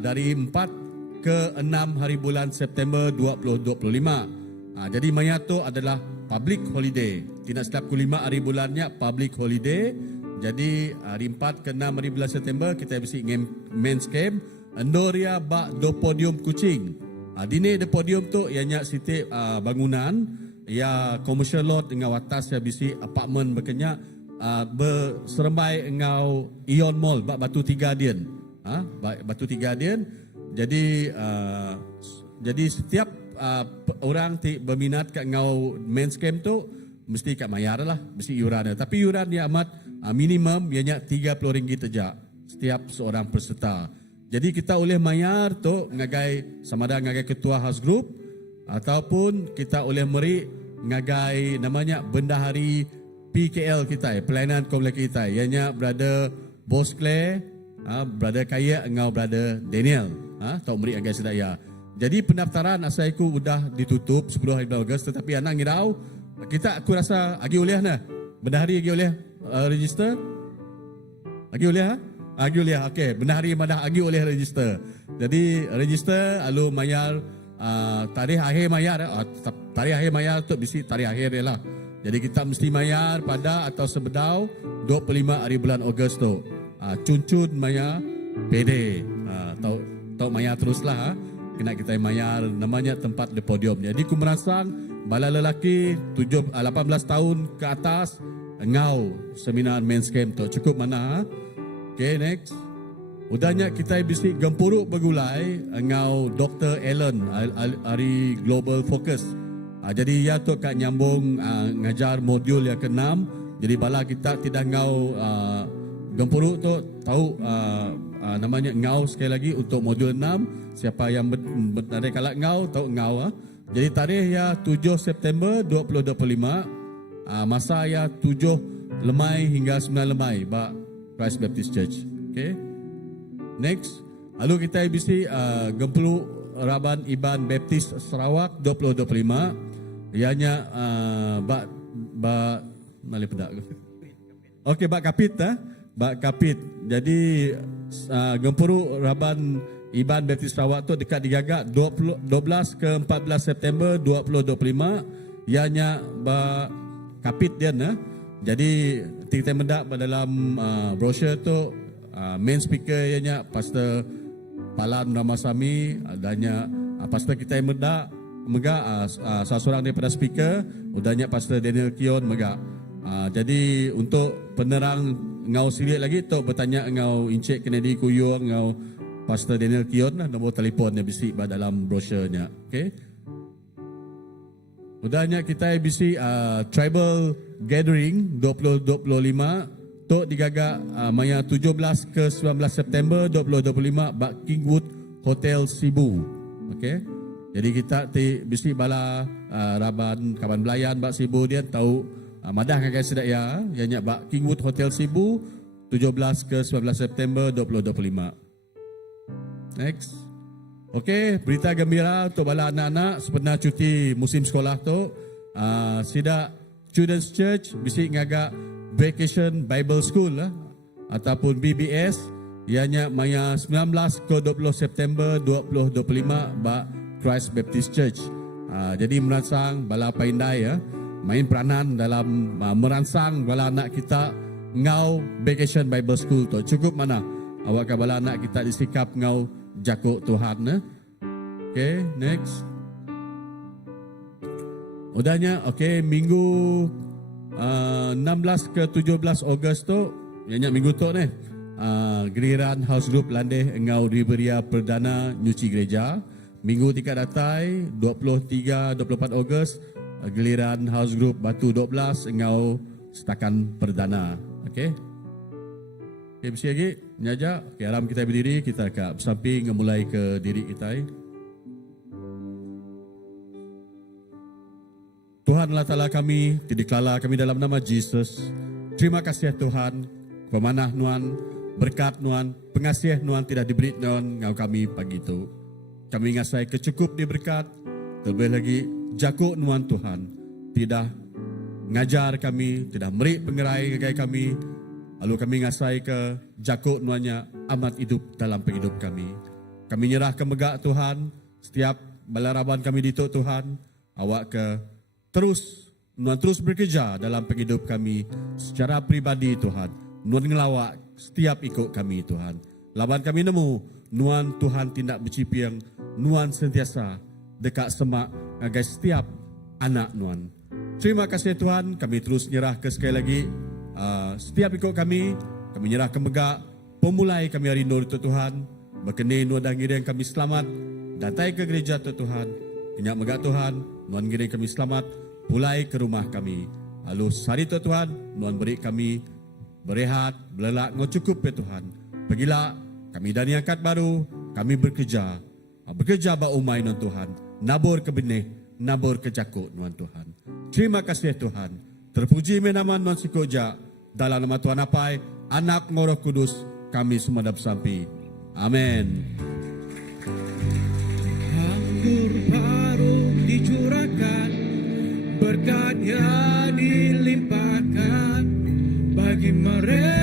dari 4 ke 6 hari bulan September 2025. Jadi maya tu adalah public holiday. Tidak silap 5 hari bulannya public holiday. Jadi hari 4 ke 6 hari bulan September kita bisi men's camp Andoria bak do podium Kuching. Dini de podium tu ianya siti bangunan ya commercial lot dengan atas ya bisi apartment berkenyak berserembai engau Ion Mall bak Batu Tiga Dian. Batu Tiga Dian. Jadi setiap orang berminat kat engau men's camp tu mesti kat mayar lah, mesti yuran. Tapi yuran dia amat minimum ianya RM30 saja setiap seorang peserta. Jadi kita boleh mayar tu ngagai sama ada ngagai ketua house group ataupun kita boleh meri ngagai namanya bendahari PKL kita, pelayanan komuniti kita. Ianya brother Bos Claire, brother Kaya ngau brother Daniel. Tok meri ngagai sedaya. Jadi pendaftaran asaiku sudah ditutup 10 hari Ogos, tetapi anak ngirau kita aku rasa agi oleh nah. Bendahari agi oleh register. Agi oleh Agi oleh. Okey, bendahari madah agi oleh register. Jadi register lalu mayar tarikh akhir mayar. Tarikh akhir mayar tu bisi tarikh akhir dia lah. Jadi kita mesti mayar pada atau sebedau 25 hari bulan Ogos tu. Cun-cun mayar PD. Tahu mayar teruslah. Kena kita mayar namanya tempat di podium. Jadi ku merangsang bala lelaki 18 tahun ke atas ngau seminar men's camp tu. Cukup mana? Okay, next. Udahnya kita bisi gempuruk begulai ngau Dr. Allen hari Global Focus. Jadi ya tu kat nyambung ngajar modul yang ke-6. Jadi bala kita tidak ngau gempuruk tu tahu namanya ngau sekali lagi untuk modul 6. Siapa yang bertarikh kalak ngau tahu ngau. Jadi tarikh ya 7 September 2025. Masa ya 7 lemai hingga 9 lemai ba Christ Baptist Church. Okay. Next. Lalu kita bisi gempuruk Raban Iban Baptist Sarawak 2025. Ianya ba mali pedak. Okey, ba kapit Bak Kapit. Jadi gempuruk Raban Iban Baptist Sarawak tu dekat digagak 12 ke 14 September 2025. Ianya Bak Kapit dia nah. Jadi kita mendak dalam brochure tu main speaker ianya Pastor Palan Ramasami, adanya Pastor kita yang mega salah seorang daripada speaker, udahnya Pastor Daniel Kion mega. Jadi untuk penerang ngau silik lagi tu bertanya ngau Encik Kennedy Kuyuang ngau Pastor Daniel Kion lah, nombor telefonnya bisi dalam brosurnya. Okay. Udahnya kita bisi tribal gathering 2025 tu digagak maya 17 ke 19 September 2025 bak Kingwood Hotel Sibu. Okay. Jadi kita bisi bala Raban Kaban Belayan bak Sibu dia tahu madah ngagai sedaya ianya bak Kingwood Hotel Sibu 17 ke 19 September 2025. Next. Okey, berita gembira untuk bala anak-anak sebenarnya cuti musim sekolah tu sida Students Church bisi ngagak Vacation Bible School ataupun BBS ianya maya 19 ke 20 September 2025 bak Christ Baptist Church. Jadi merangsang bala paindai main peranan dalam merangsang bala anak kita ngau Vacation Bible School tu. Cukup mana awak ke bala anak kita disikap ngau jakuk Tuhan. Okay, next. Udahnya, okay, minggu 16 ke 17 Ogos tu, ianya minggu tu ni, giliran House Group Landeh ngau Riberia Perdana nyuci gereja. Minggu tiga datai 23-24 Ogos giliran House Group Batu 12 ngau setakan perdana. Okey. Okey, mesti lagi nyaja. Okey, alam kita berdiri, kita akan bersamping memulai ke diri kita. Tuhan Allah Ta'ala kami, didikala kami dalam nama Yesus. Terima kasih Tuhan, pemanah Nuan, berkat Nuan, pengasih Nuan tidak diberi Nuan ngau kami pagi itu. Kami ngasai kecukup diberkat, terlebih lagi jakuk Nuan Tuhan, tidak ngajar kami, tidak meri pengerai ngagai kami, lalu kami ngasai ke jakuk Nuannya amat hidup dalam penghidup kami. Kami nyerah ke megak Tuhan, setiap balaraban kami dituk Tuhan, awak ke Nuan terus bekerja dalam penghidup kami secara pribadi Tuhan. Nuan ngelawak setiap ikut kami Tuhan. Laban kami nemu, Nuan Tuhan tindak bercipiang, Nuan sentiasa dekat semak ngagai setiap anak Nuan. Terima kasih Tuhan, kami terus nyerah ke sekali lagi. Setiap ikut kami nyerah ke megak. Pemulai kami hari nur tu Tuhan. Berkenai Nuan dan ngiring kami selamat. Datai ke gereja tu Tuhan. Kenyak megak Tuhan, Nuan ngiring kami selamat. Pulai ke rumah kami. Lalu sehari tu Tuhan, Nuan beri kami berehat, belelak ngo cukup ya Tuhan. Pergilah kami dan yang angkat baru, kami bekerja ba umay non Tuhan. Nabur ke benih, nabur ke jakuk non Tuhan. Terima kasih Tuhan. Terpuji menaman non sikoja. Dalam nama Tuhan Apai, Anak Roh Kudus, kami semadap sampai. Amin. Anggur baru dicurahkan, berkatnya dilimpahkan bagi mereka